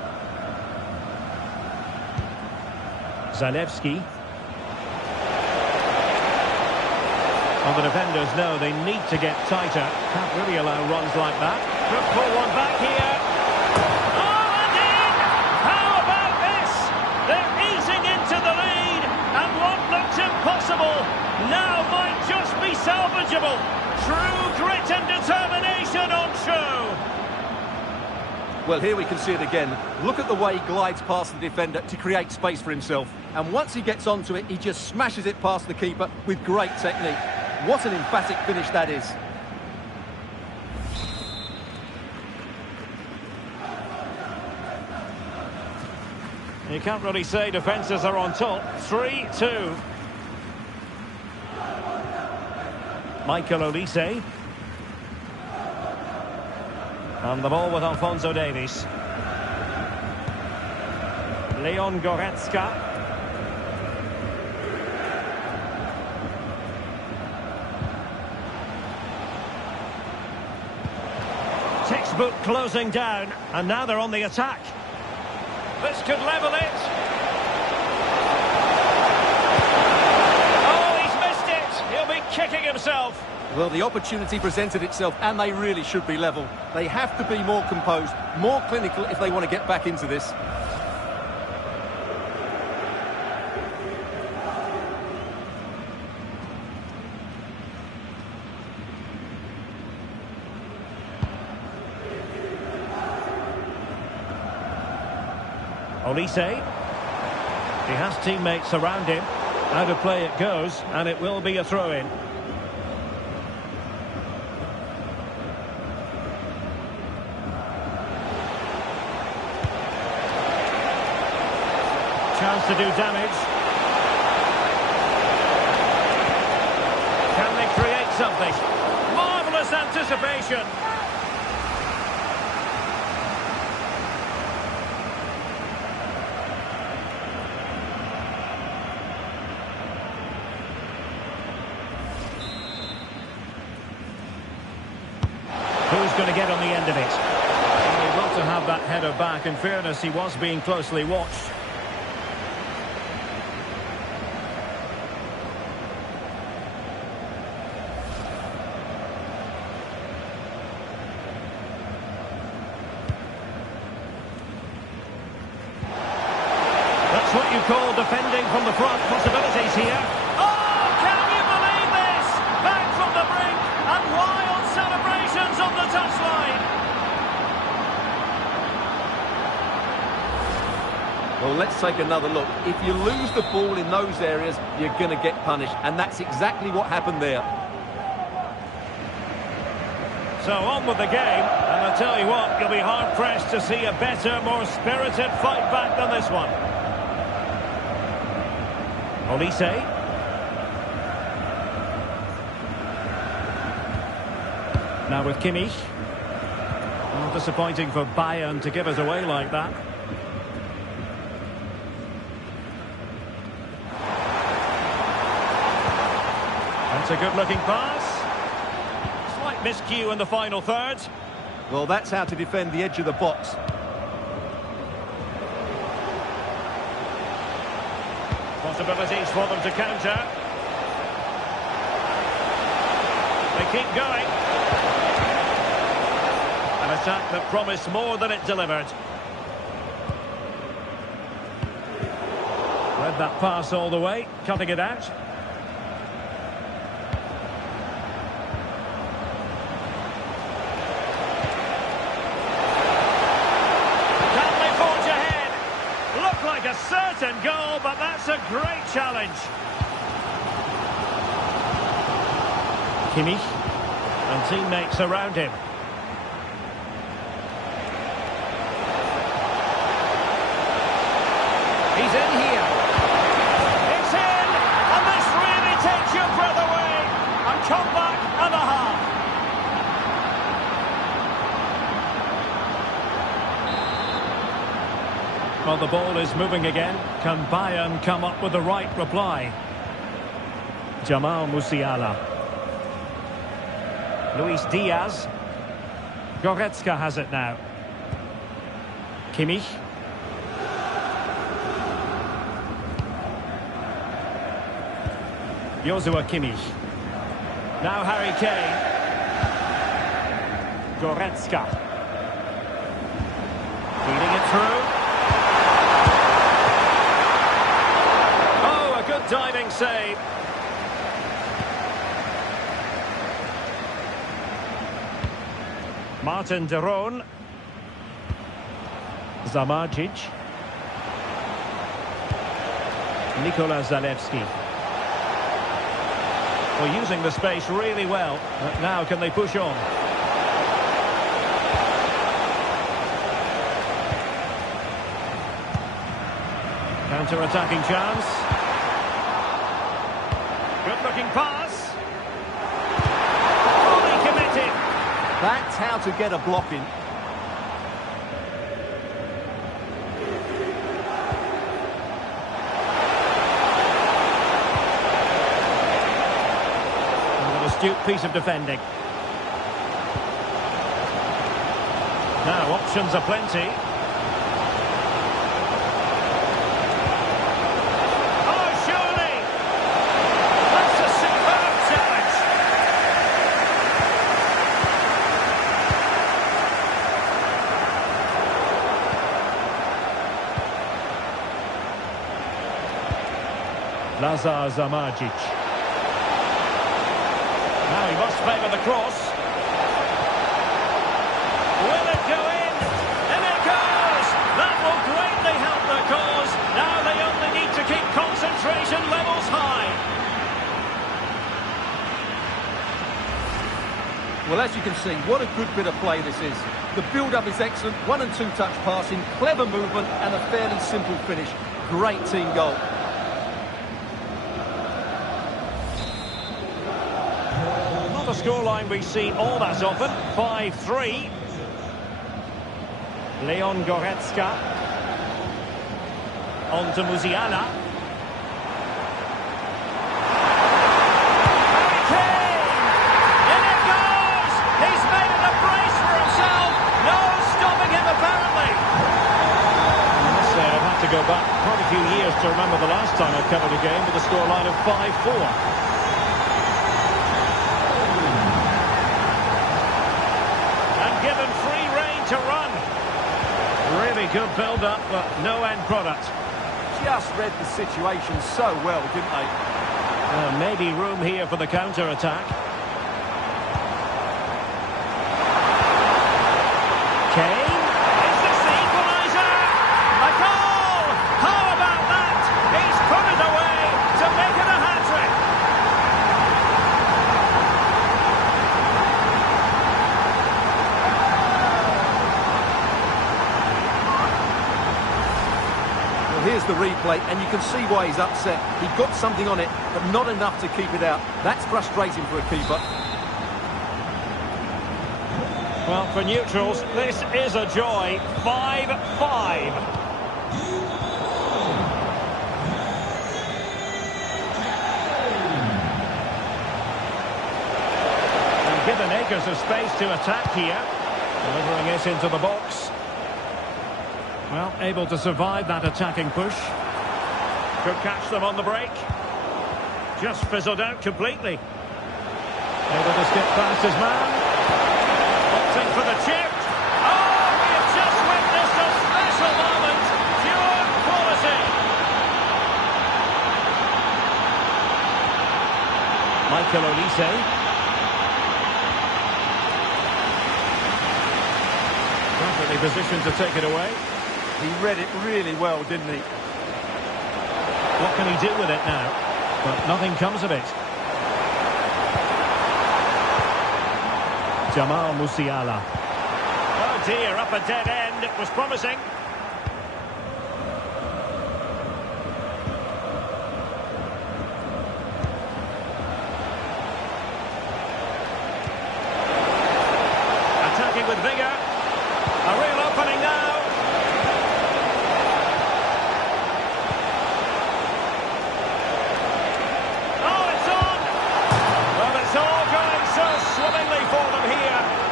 Zalewski. Well, the defenders know they need to get tighter. Can't really allow runs like that. Could pull one back here. Oh, and in! How about this? They're easing into the lead, and what looked impossible now might just be salvageable. True grit and determination on show. Well, here we can see it again. Look at the way he glides past the defender to create space for himself. And once he gets onto it, he just smashes it past the keeper with great technique. What an emphatic finish that is. You can't really say defences are on top. 3-2. Michael Olise. And the ball with Alphonso Davies. Leon Goretzka. Textbook closing down, and now they're on the attack. This could level it. Oh, he's missed it. He'll be kicking himself. Well, the opportunity presented itself, and they really should be level. They have to be more composed, more clinical if they want to get back into this. Olise. He has teammates around him. Out of play it goes, and it will be a throw-in. Chance to do damage. Can they create something? Marvellous anticipation. Who's going to get on the end of it? Well, he got to have that header back. In fairness, he was being closely watched. That's what you call defending from the front. Possibilities here. Oh, can you believe this? Back from the brink and wild celebrations on the touchline. Well, let's take another look. If you lose the ball in those areas, you're going to get punished. And that's exactly what happened there. So on with the game. And I tell you what, you'll be hard-pressed to see a better, more spirited fight back than this one. Olise. Now with Kimmich. Oh, disappointing for Bayern to give it away like that. That's a good-looking pass. Slight miscue in the final third. Well, that's how to defend the edge of the box. Possibilities for them to counter. They keep going. An attack that promised more than it delivered. Read that pass all the way, cutting it out. Can they forge ahead? Looked like a certain goal, but that's a great challenge. Kimmich and teammates around him. He's in here. It's in, and this really takes your breath away. A comeback and a half. Well, the ball is moving again. Can Bayern come up with the right reply? Jamal Musiala. Luis Diaz. Goretzka has it now. Kimmich. Joshua Kimmich. Now Harry Kane. Goretzka. Feeding it through. Oh, a good diving save. Martin de Roon. Zamardzic. Nikola Zalewski. Well, using the space really well. But now can they push on? Counter-attacking chance. Good-looking pass. Fully committed. That's how to get a block in. Astute piece of defending. Now options are plenty. Oh, surely! That's a superb challenge. Lazar Zamardzic. Now he must favour the cross. Will it go in? And it goes! That will greatly help their cause. Now they only need to keep concentration levels high. Well, as you can see, what a good bit of play this is. The build-up is excellent, 1- and 2-touch passing, clever movement and a fairly simple finish. Great team goal. A scoreline we see all that often. 5-3. Leon Goretzka. On to Musiala. Harry Kane! In it goes! He's made it a brace for himself. No stopping him apparently. I must say I've had to go back quite a few years to remember the last time I covered a game with a scoreline of 5-4. Given free rein to run. Really good build-up, but no end product. Just read the situation so well, didn't they? Maybe room here for the counter-attack. Kane? Is this the equaliser? A goal! How about that? He's put it away to make it a hat-trick. Here's the replay, and you can see why he's upset. He got something on it, but not enough to keep it out. That's frustrating for a keeper. Well, for neutrals, this is a joy. 5-5. And given acres of space to attack here. Delivering it into the box. Well, able to survive that attacking push. Could catch them on the break. Just fizzled out completely. Able to skip past his man. Opting for the chip. Oh, we have just witnessed a special moment. Pure quality. Michael Olise. Perfectly positioned to take it away. He read it really well, didn't he? What can he do with it now? But nothing comes of it. Jamal Musiala. Oh dear, up a dead end. It was promising. Attacking with vigour. A real opening now.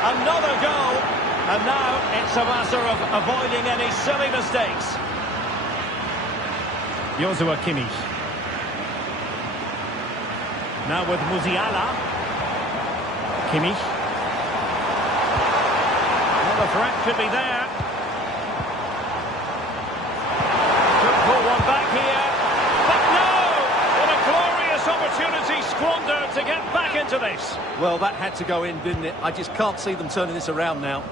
Another goal, and now it's a matter of avoiding any silly mistakes. Joshua Kimmich. Now with Musiala. Kimmich. Well, the threat could be there. Could pull one back here. But no! What a glorious opportunity squandered to get back into this. Well, that had to go in, didn't it? I just can't see them turning this around now.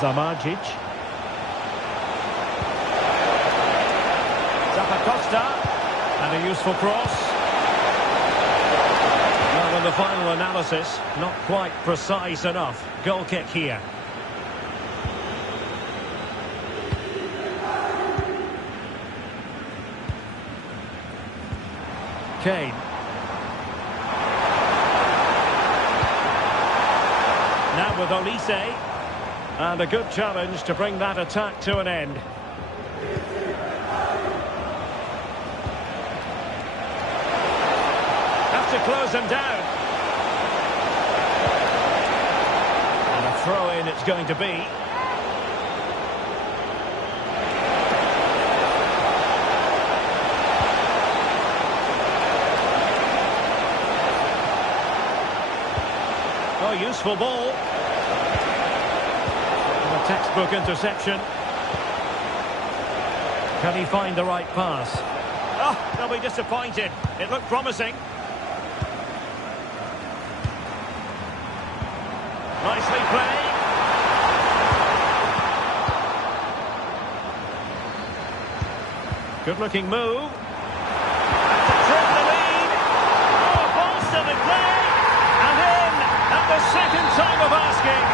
Zamardzic. Zappacosta. And a useful cross. Well, in the final analysis, not quite precise enough. Goal kick here. Kane. Now with Olise. And a good challenge to bring that attack to an end. Have to close them down. And a throw-in it's going to be. Oh, useful ball. And a textbook interception. Can he find the right pass? Oh, they'll be disappointed. It looked promising. Nicely played. Good-looking move. To trim the lead. Oh, ball still in play. And in at the second time of asking.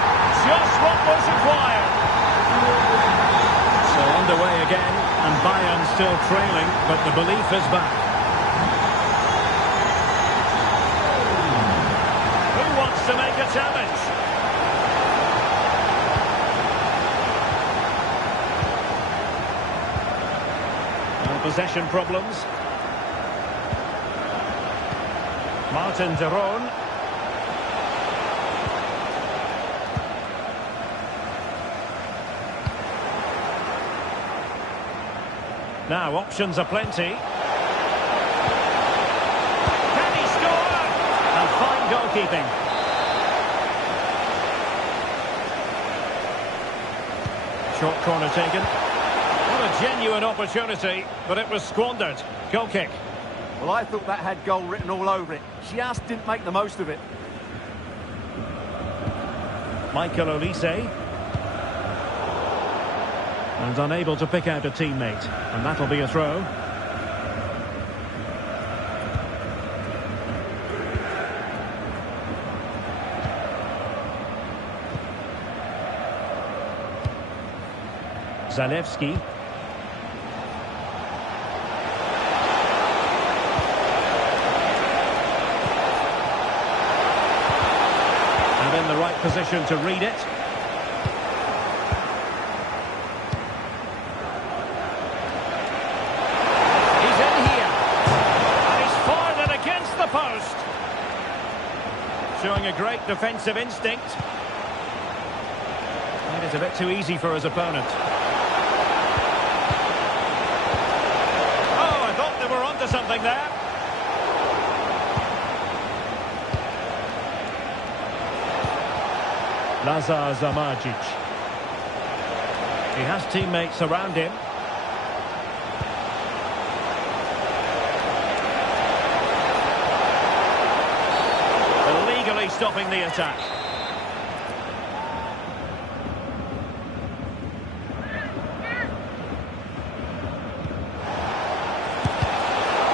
Just what was required. So underway again. And Bayern still trailing, but the belief is back. Who wants to make a challenge? Possession problems. Martin de Roon. Now options are plenty. Can he score? And fine goalkeeping. Short corner taken. What a genuine opportunity, but it was squandered. Goal kick. Well, I thought that had goal written all over it. Just didn't make the most of it. Michael Olise. And unable to pick out a teammate. And that'll be a throw. Zalewski. position to read it. He's in here. And he's fired it against the post. Showing a great defensive instinct. It is a bit too easy for his opponent. Oh, I thought they were onto something there. Lazar Zamardzic. He has teammates around him. Illegally stopping the attack.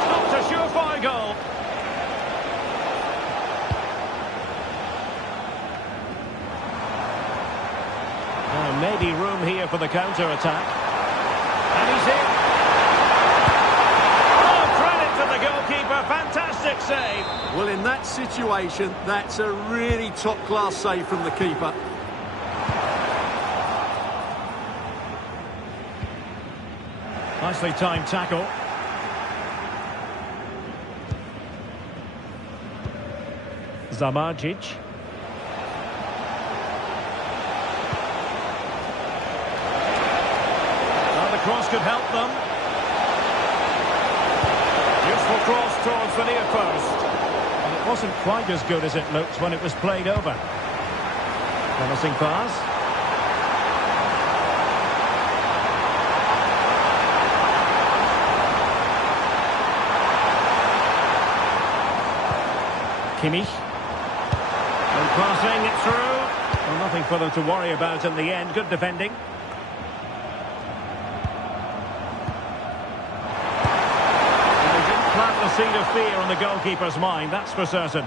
Not a surefire goal. Maybe room here for the counter-attack. And he's in. Oh, credit to the goalkeeper. Fantastic save. Well, in that situation, that's a really top-class save from the keeper. Nicely timed tackle. Zamardzic. Cross could help them. Useful cross towards the near post. And it wasn't quite as good as it looked when it was played over. Promising pass. Kimmich. And passing it through. Well, nothing for them to worry about in the end. Good defending. The seed of fear on the goalkeeper's mind, that's for certain.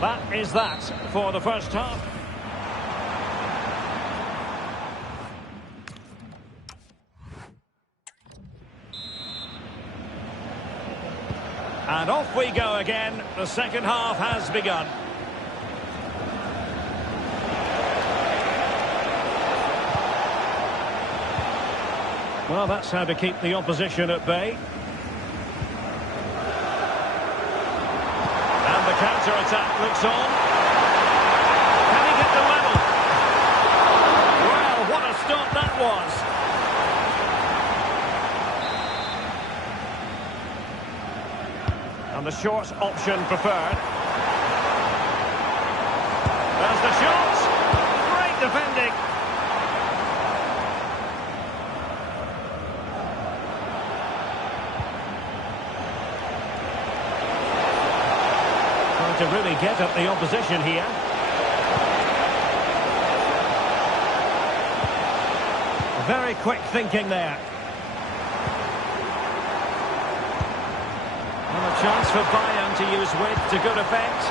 That is that for the first half. And off we go again. The second half has begun. Well, that's how to keep the opposition at bay. And the counter-attack looks on. Can he get the level? Well, what a stop that was. And the short option preferred. There's the shot. Great defending. To really get at the opposition here. Very quick thinking there. And a chance for Bayern to use width to good effect.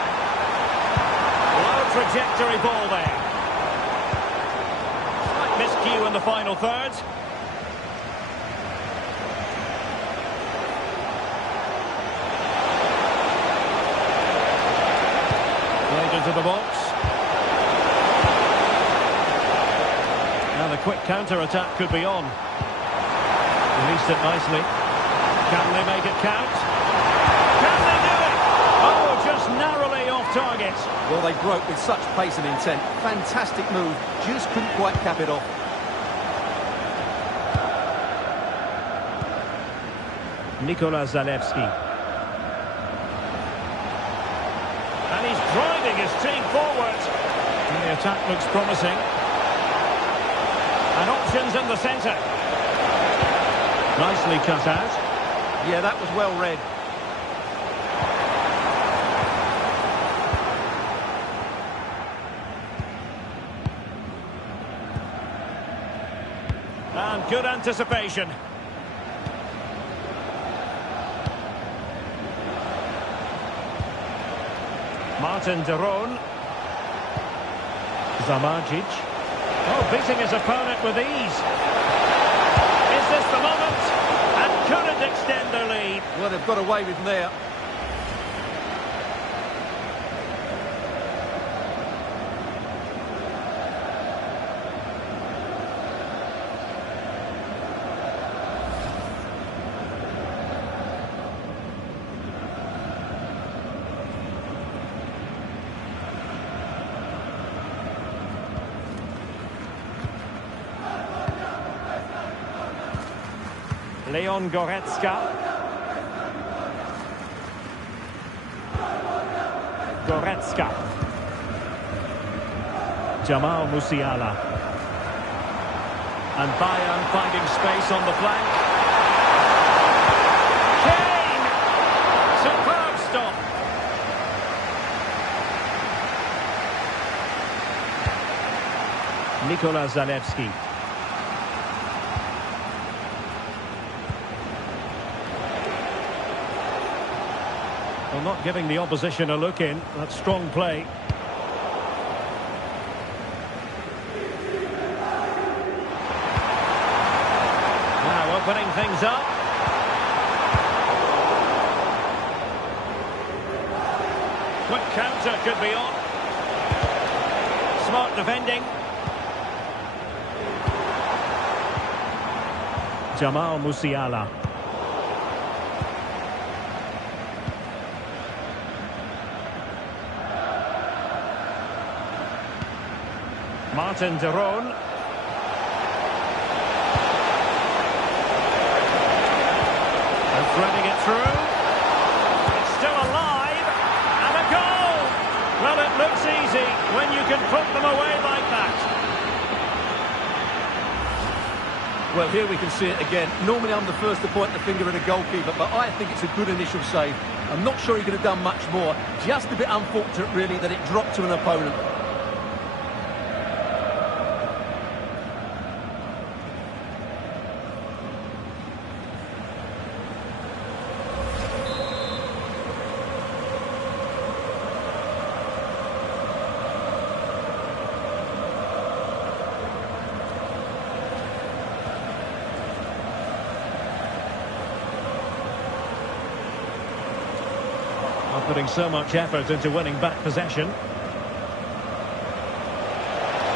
Low trajectory ball there. Slight miscue in the final third. Into the box. Now the quick counter-attack could be on. Released it nicely. Can they make it count? Can they do it? Oh, just narrowly off target. Well, they broke with such pace and intent. Fantastic move. Just couldn't quite cap it off. Nikola Zalewski. And he's driving his team forward. And the attack looks promising. And options in the centre. Nicely cut out. Yeah, that was well read. And good anticipation. Martin de Roon. Zamardzic. Oh, beating his opponent with ease. Is this the moment? And could it penalty. Well, they've got away with them there. Leon Goretzka. Goretzka. Jamal Musiala. And Bayern finding space on the flank. Kane! Superb stop. Nikola Zalewski. Well, not giving the opposition a look in. That's strong play. Now opening things up. Quick counter could be on. Smart defending. Jamal Musiala. Martin de Roon. And threading it through. It's still alive. And a goal! Well, it looks easy when you can put them away like that. Well, here we can see it again. Normally I'm the first to point the finger at a goalkeeper, but I think it's a good initial save. I'm not sure he could have done much more. Just a bit unfortunate, really, that it dropped to an opponent. Putting so much effort into winning back possession.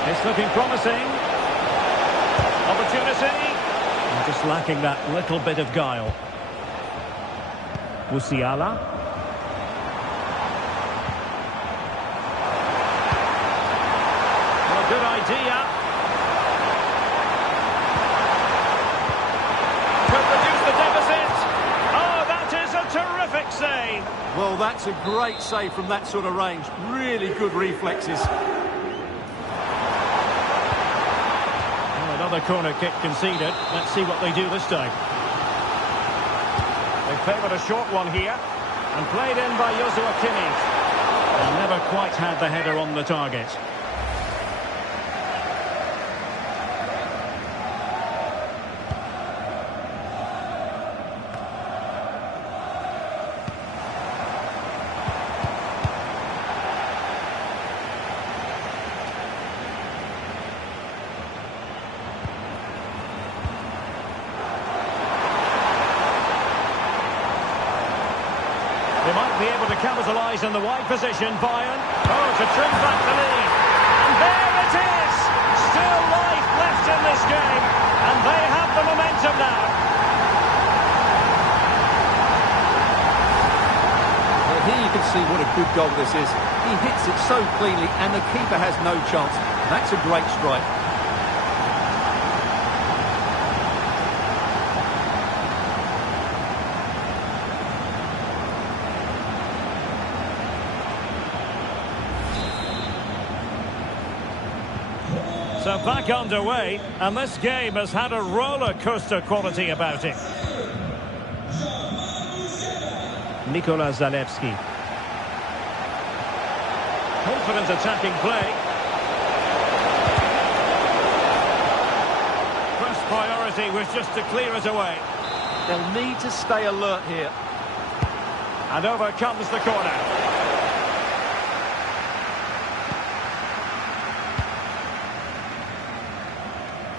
It's looking promising. Opportunity. And just lacking that little bit of guile. Musiala. Well, good idea. Could reduce the deficit. Oh, that is a terrific save. Well, that's a great save from that sort of range. Really good reflexes. Well, another corner kick conceded. Let's see what they do this time. They favoured a short one here. And played in by Joshua Kimmich. And never quite had the header on the target. They might be able to capitalise in the wide position, Bayern. Oh, to trim back the lead. And there it is! Still life left in this game. And they have the momentum now. Well, here you can see what a good goal this is. He hits it so cleanly and the keeper has no chance. That's a great strike. So back underway, and this game has had a roller coaster quality about it. Nikola Zalewski. Confident attacking play. First priority was just to clear it away. They'll need to stay alert here. And over comes the corner.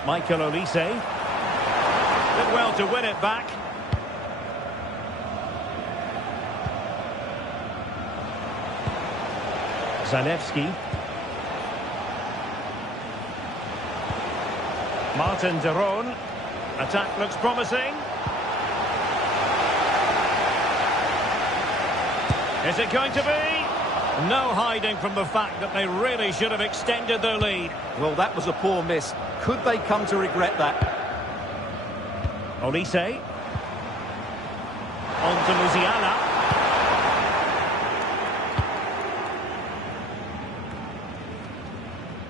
Michael Olise. Did well to win it back. Zalewski. Martin de Roon. Attack looks promising. Is it going to be? No hiding from the fact that they really should have extended their lead. Well, that was a poor miss. Could they come to regret that? Olise. On to Musiala.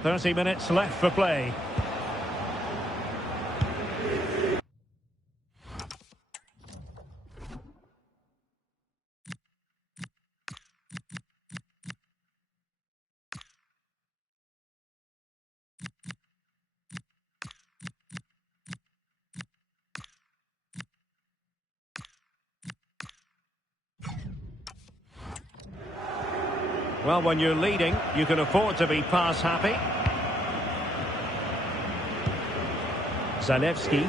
30 minutes left for play. Well, when you're leading, you can afford to be pass happy. Zalewski.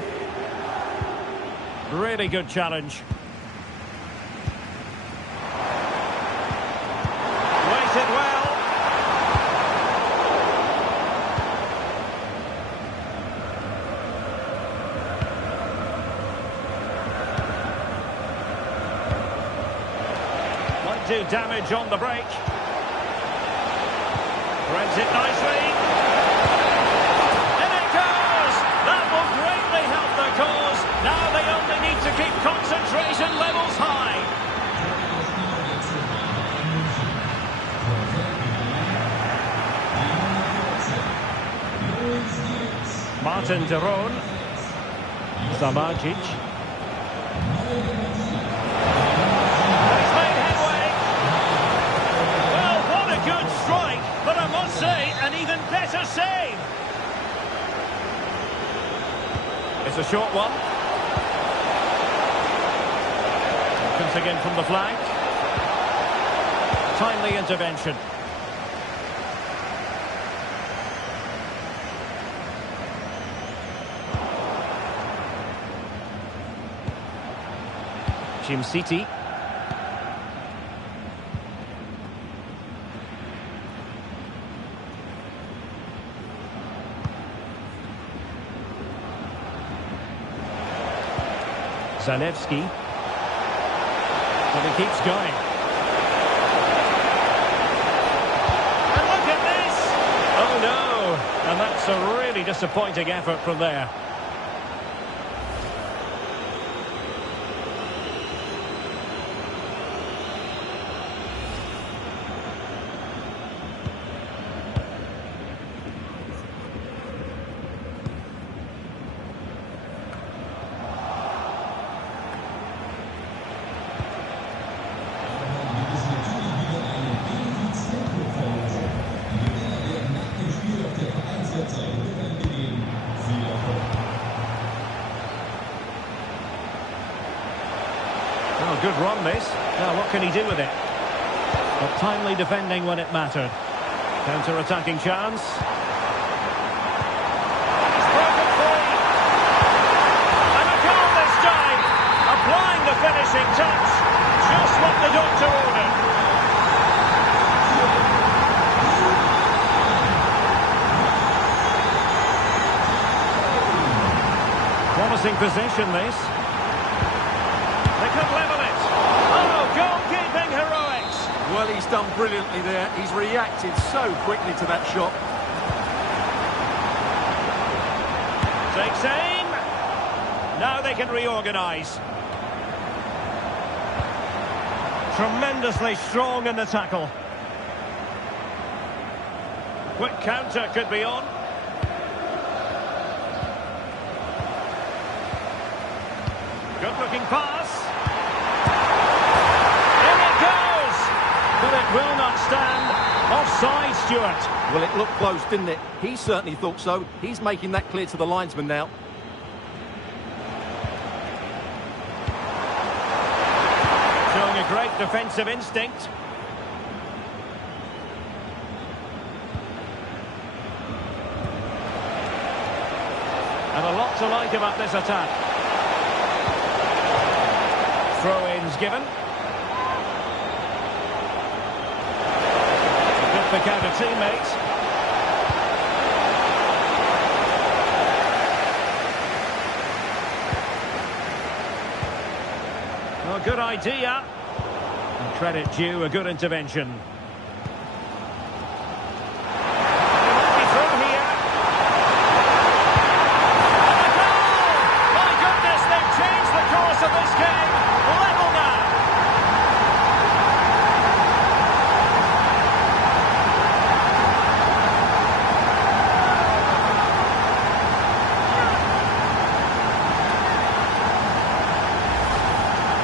Really good challenge. Waited well. Might do damage on the break. Threads it nicely. In it goes! That will greatly help their cause. Now they only need to keep concentration levels high. Martin de Roon. Zamardzic. He's made headway. Well, what a good strike. But I must say, an even better save. It's a short one. Comes again from the flank. Timely intervention. Jim City. Zalewski. But he keeps going. And look at this! Oh no! And that's a really disappointing effort from there. Oh, good run this. Now what can he do with it? But timely defending when it mattered. Counter-attacking chance. He's broken free. And a goal this time. Applying the finishing touch. Just what the doctor ordered. Promising position this. They could level it. Oh, goalkeeping heroics. Well, he's done brilliantly there. He's reacted so quickly to that shot. Takes aim. Now they can reorganise. Tremendously strong in the tackle. Quick counter could be on. Good-looking pass. In it goes! But it will not stand. Offside, Stuart. Well, it looked close, didn't it? He certainly thought so. He's making that clear to the linesman now. Showing a great defensive instinct. And a lot to like about this attack. Throw-ins given. A good pick out a teammate. Well, good idea. And credit due, a good intervention. They might be through here. And a goal! My goodness, they've changed the course of this game. Level now.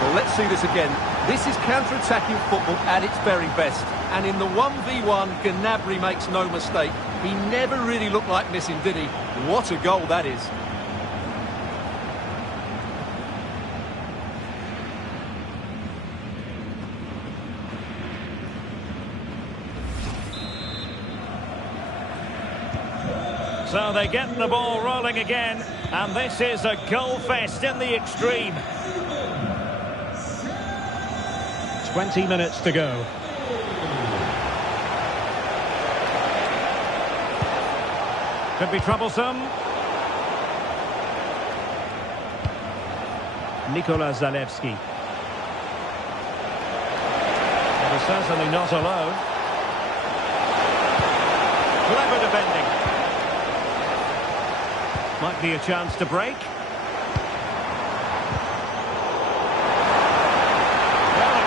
Well, let's see this again. This is counter-attacking football at its very best. And in the 1v1, Gnabry makes no mistake. He never really looked like missing, did he? What a goal that is. So they get the ball rolling again. And this is a goal fest in the extreme. 20 minutes to go. Could be troublesome. Nikola Zalewski. But he's certainly not alone. Clever defending. Might be a chance to break.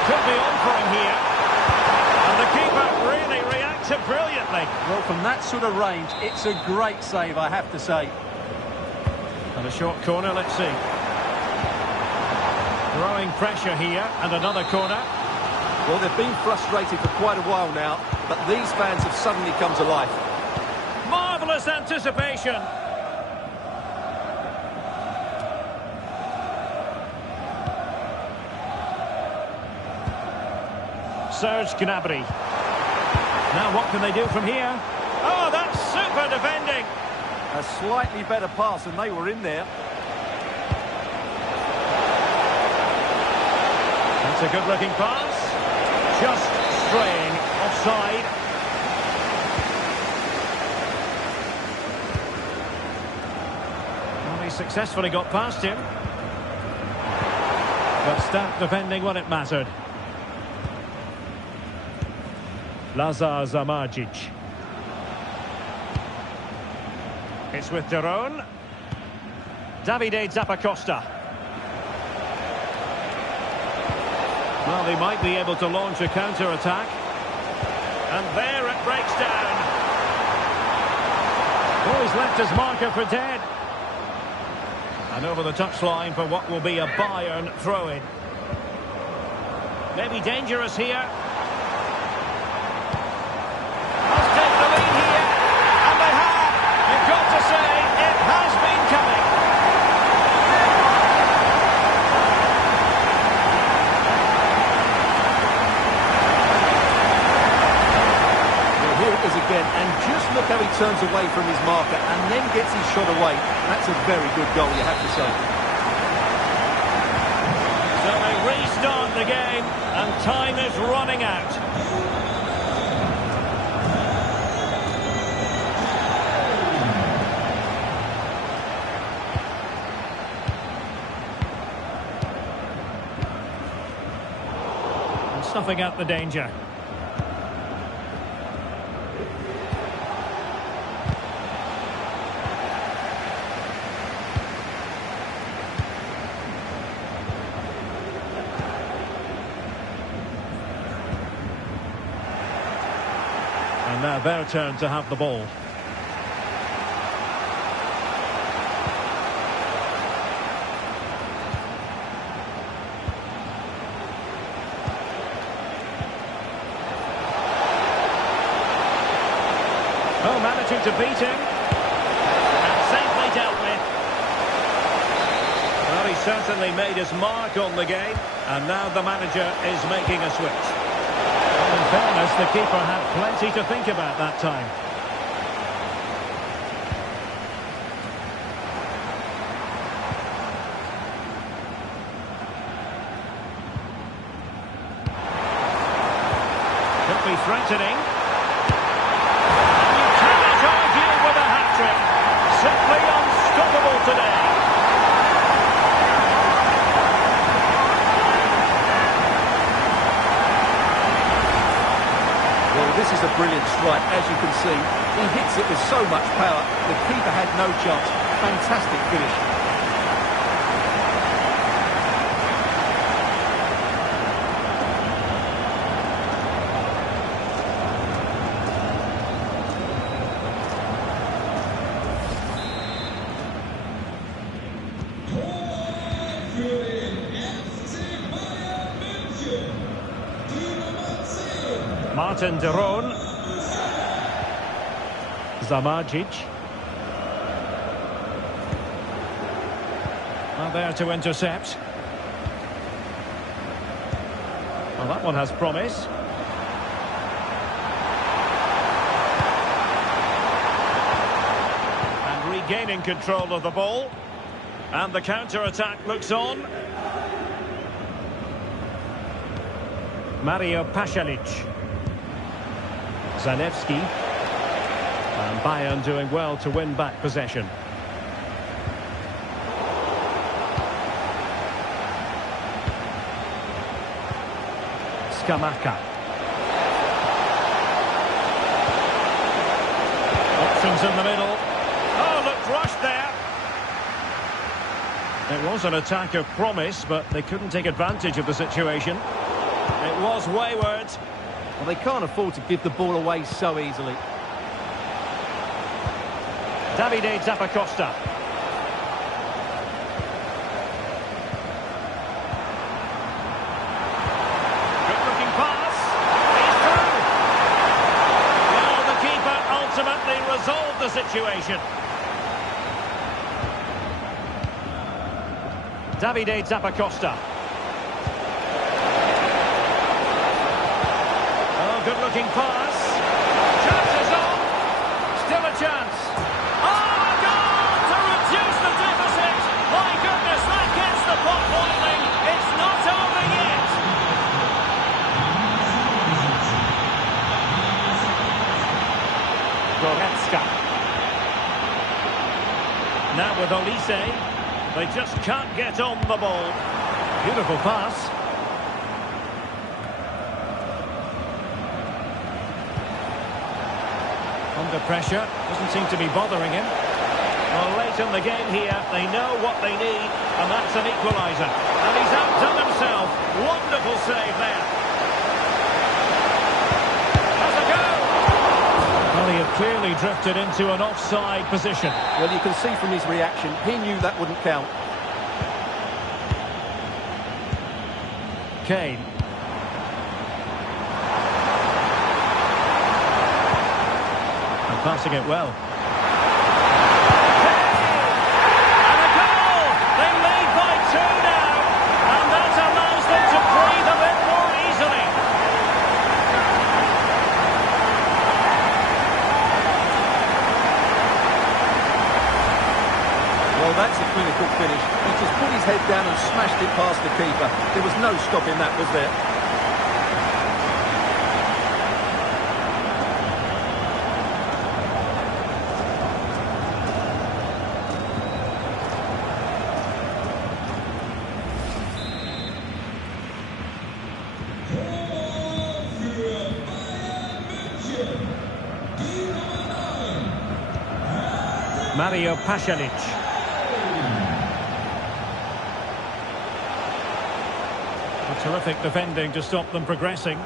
Could be on for him here. And the keeper really reacted brilliantly. Well, from that sort of range, it's a great save, I have to say. And a short corner, let's see. Growing pressure here, and another corner. Well, they've been frustrated for quite a while now, but these fans have suddenly come to life. Marvellous anticipation. Serge Gnabry. Now what can they do from here? Oh, that's super defending. A slightly better pass and they were in there. That's a good-looking pass. Just straying offside. Well, he successfully got past him. But stout defending when it mattered. Lazar Zamardzic. It's with Daron. Davide Zappacosta. Well, they might be able to launch a counter-attack. And there it breaks down. Oh, he's left his marker for dead. And over the touchline for what will be a Bayern throw-in. Maybe dangerous here. Again, and just look how he turns away from his marker and then gets his shot away. That's a very good goal, you have to say. So they restart the game and time is running out. And snuffing out the danger. And now their turn to have the ball. Oh, managing to beat him. And safely dealt with. Well, he certainly made his mark on the game. And now the manager is making a switch. In fairness, the keeper had plenty to think about that time. Could be threatening. today. Well, this is a brilliant strike, as you can see. He hits it with so much power, the keeper had no chance. Fantastic finish. Martin de Roon. Zamardzic. Well, there to intercept. Well, that one has promise. And regaining control of the ball. And the counter-attack looks on. Mario Pasalic. Zalewski. And Bayern doing well to win back possession. Scamacca. Options in the middle. Oh, looked rushed there. It was an attack of promise, but they couldn't take advantage of the situation. It was wayward. Well, they can't afford to give the ball away so easily. Davide Zappacosta. Good-looking pass. He's through. Well, the keeper ultimately resolved the situation. Davide Zappacosta. Oh, good-looking pass. Chances on. Still a chance. Oh, a goal to reduce the deficit. My goodness, that gets the pot boiling. It's not over yet. Goretzka. Now with Olise. They just can't get on the ball. Beautiful pass. Under pressure, doesn't seem to be bothering him. Well, late in the game here, they know what they need, and that's an equaliser. And he's outdone himself. Wonderful save there. Has a go! Well, he had clearly drifted into an offside position. Well, you can see from his reaction, he knew that wouldn't count. Kane. And passing it well. And a goal! They lead by 2 now. And that allows them to breathe a bit more easily. Well, that's a clinical finish. He just put his head down and smashed it past the keeper. There was no stopping that, was there? Mario Pasalic. Terrific defending to stop them progressing.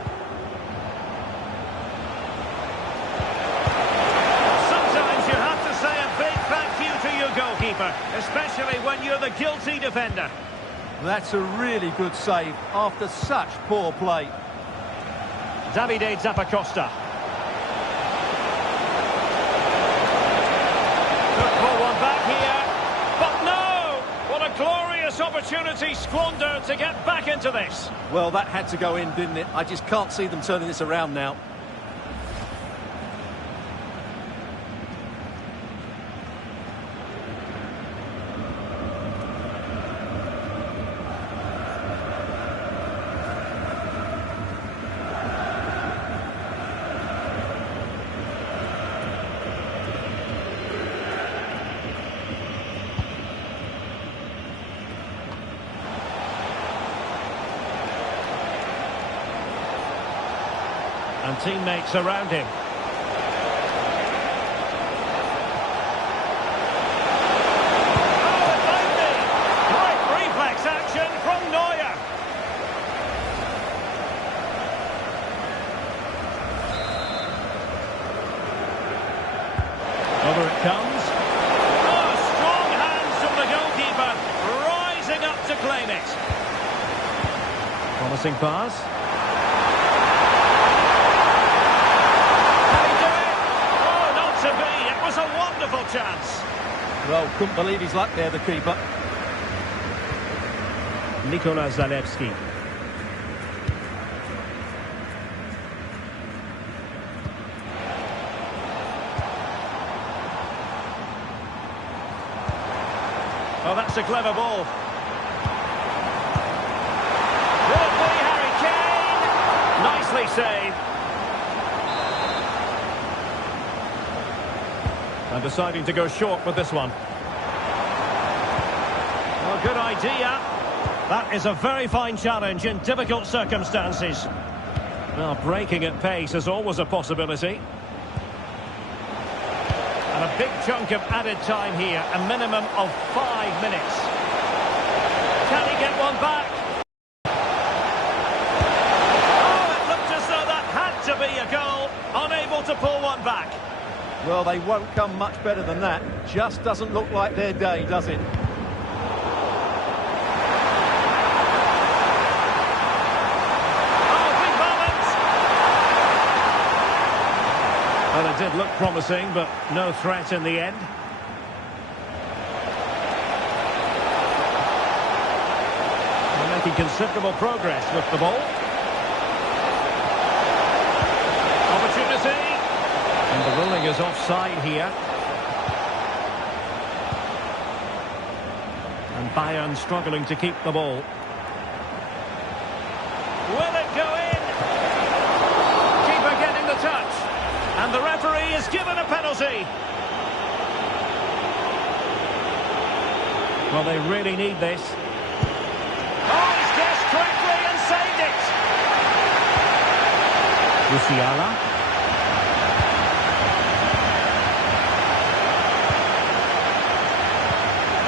Sometimes you have to say a big thank you to your goalkeeper, especially when you're the guilty defender. That's a really good save after such poor play. Davide Zappacosta. Could pull one back here, but no! What a glorious opportunity squandered to get back into this. Well, that had to go in, didn't it? I just can't see them turning this around now. and teammates around him. Oh, it might be! Great reflex action from Neuer. Over it comes. Oh, strong hands from the goalkeeper, rising up to claim it. Promising pass. Can he do it? Oh, not to be. It was a wonderful chance. Well, couldn't believe his luck there, the keeper. Nikola Zalewski. Oh, that's a clever ball. Will it be Harry Kane? Nicely saved. And deciding to go short with this one. Well, good idea. That is a very fine challenge in difficult circumstances. Well, breaking at pace is always a possibility. And a big chunk of added time here, a minimum of 5 minutes. Can he get one back? Oh, it looked as though that had to be a goal. Unable to pull one back. Well, they won't come much better than that. Just doesn't look like their day, does it? Well, it did look promising, but no threat in the end. They're making considerable progress with the ball. Opportunity. And the ruling is offside here. And Bayern struggling to keep the ball. Will it go in? Keeper getting the touch. And the referee is given a penalty. Well, they really need this. Oh, he's guessed correctly and saved it. Musiala.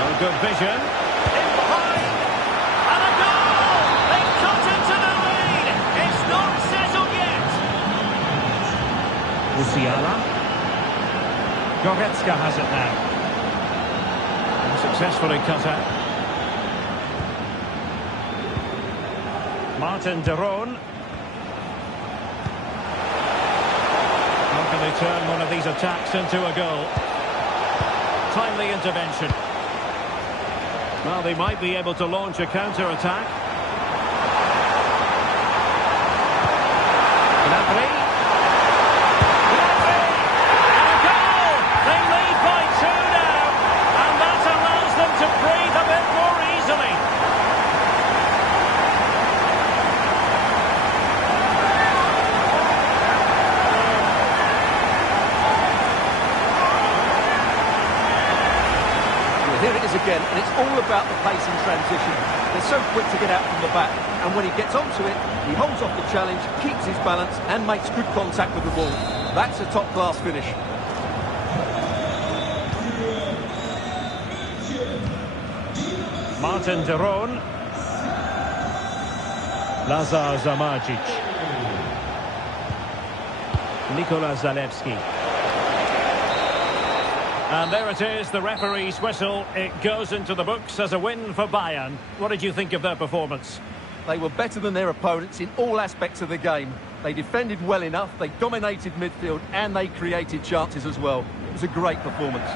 Oh, good vision. In behind. And a goal! They've cut into the lead. It's not settled yet. Musiala. Goretzka has it now. And successfully cut out. Martin de Roon. How can they turn one of these attacks into a goal? Timely intervention. Well, they might be able to launch a counter-attack. Gnabry. Here it is again, and it's all about the pace in transition. They're so quick to get out from the back, and when he gets onto it, he holds off the challenge, keeps his balance, and makes good contact with the ball. That's a top-class finish. Martin de Roon. Lazar Zamardzic. Nikola Zalewski. And there it is, the referee's whistle. It goes into the books as a win for Bayern. What did you think of their performance? They were better than their opponents in all aspects of the game. They defended well enough, they dominated midfield, and they created chances as well. It was a great performance.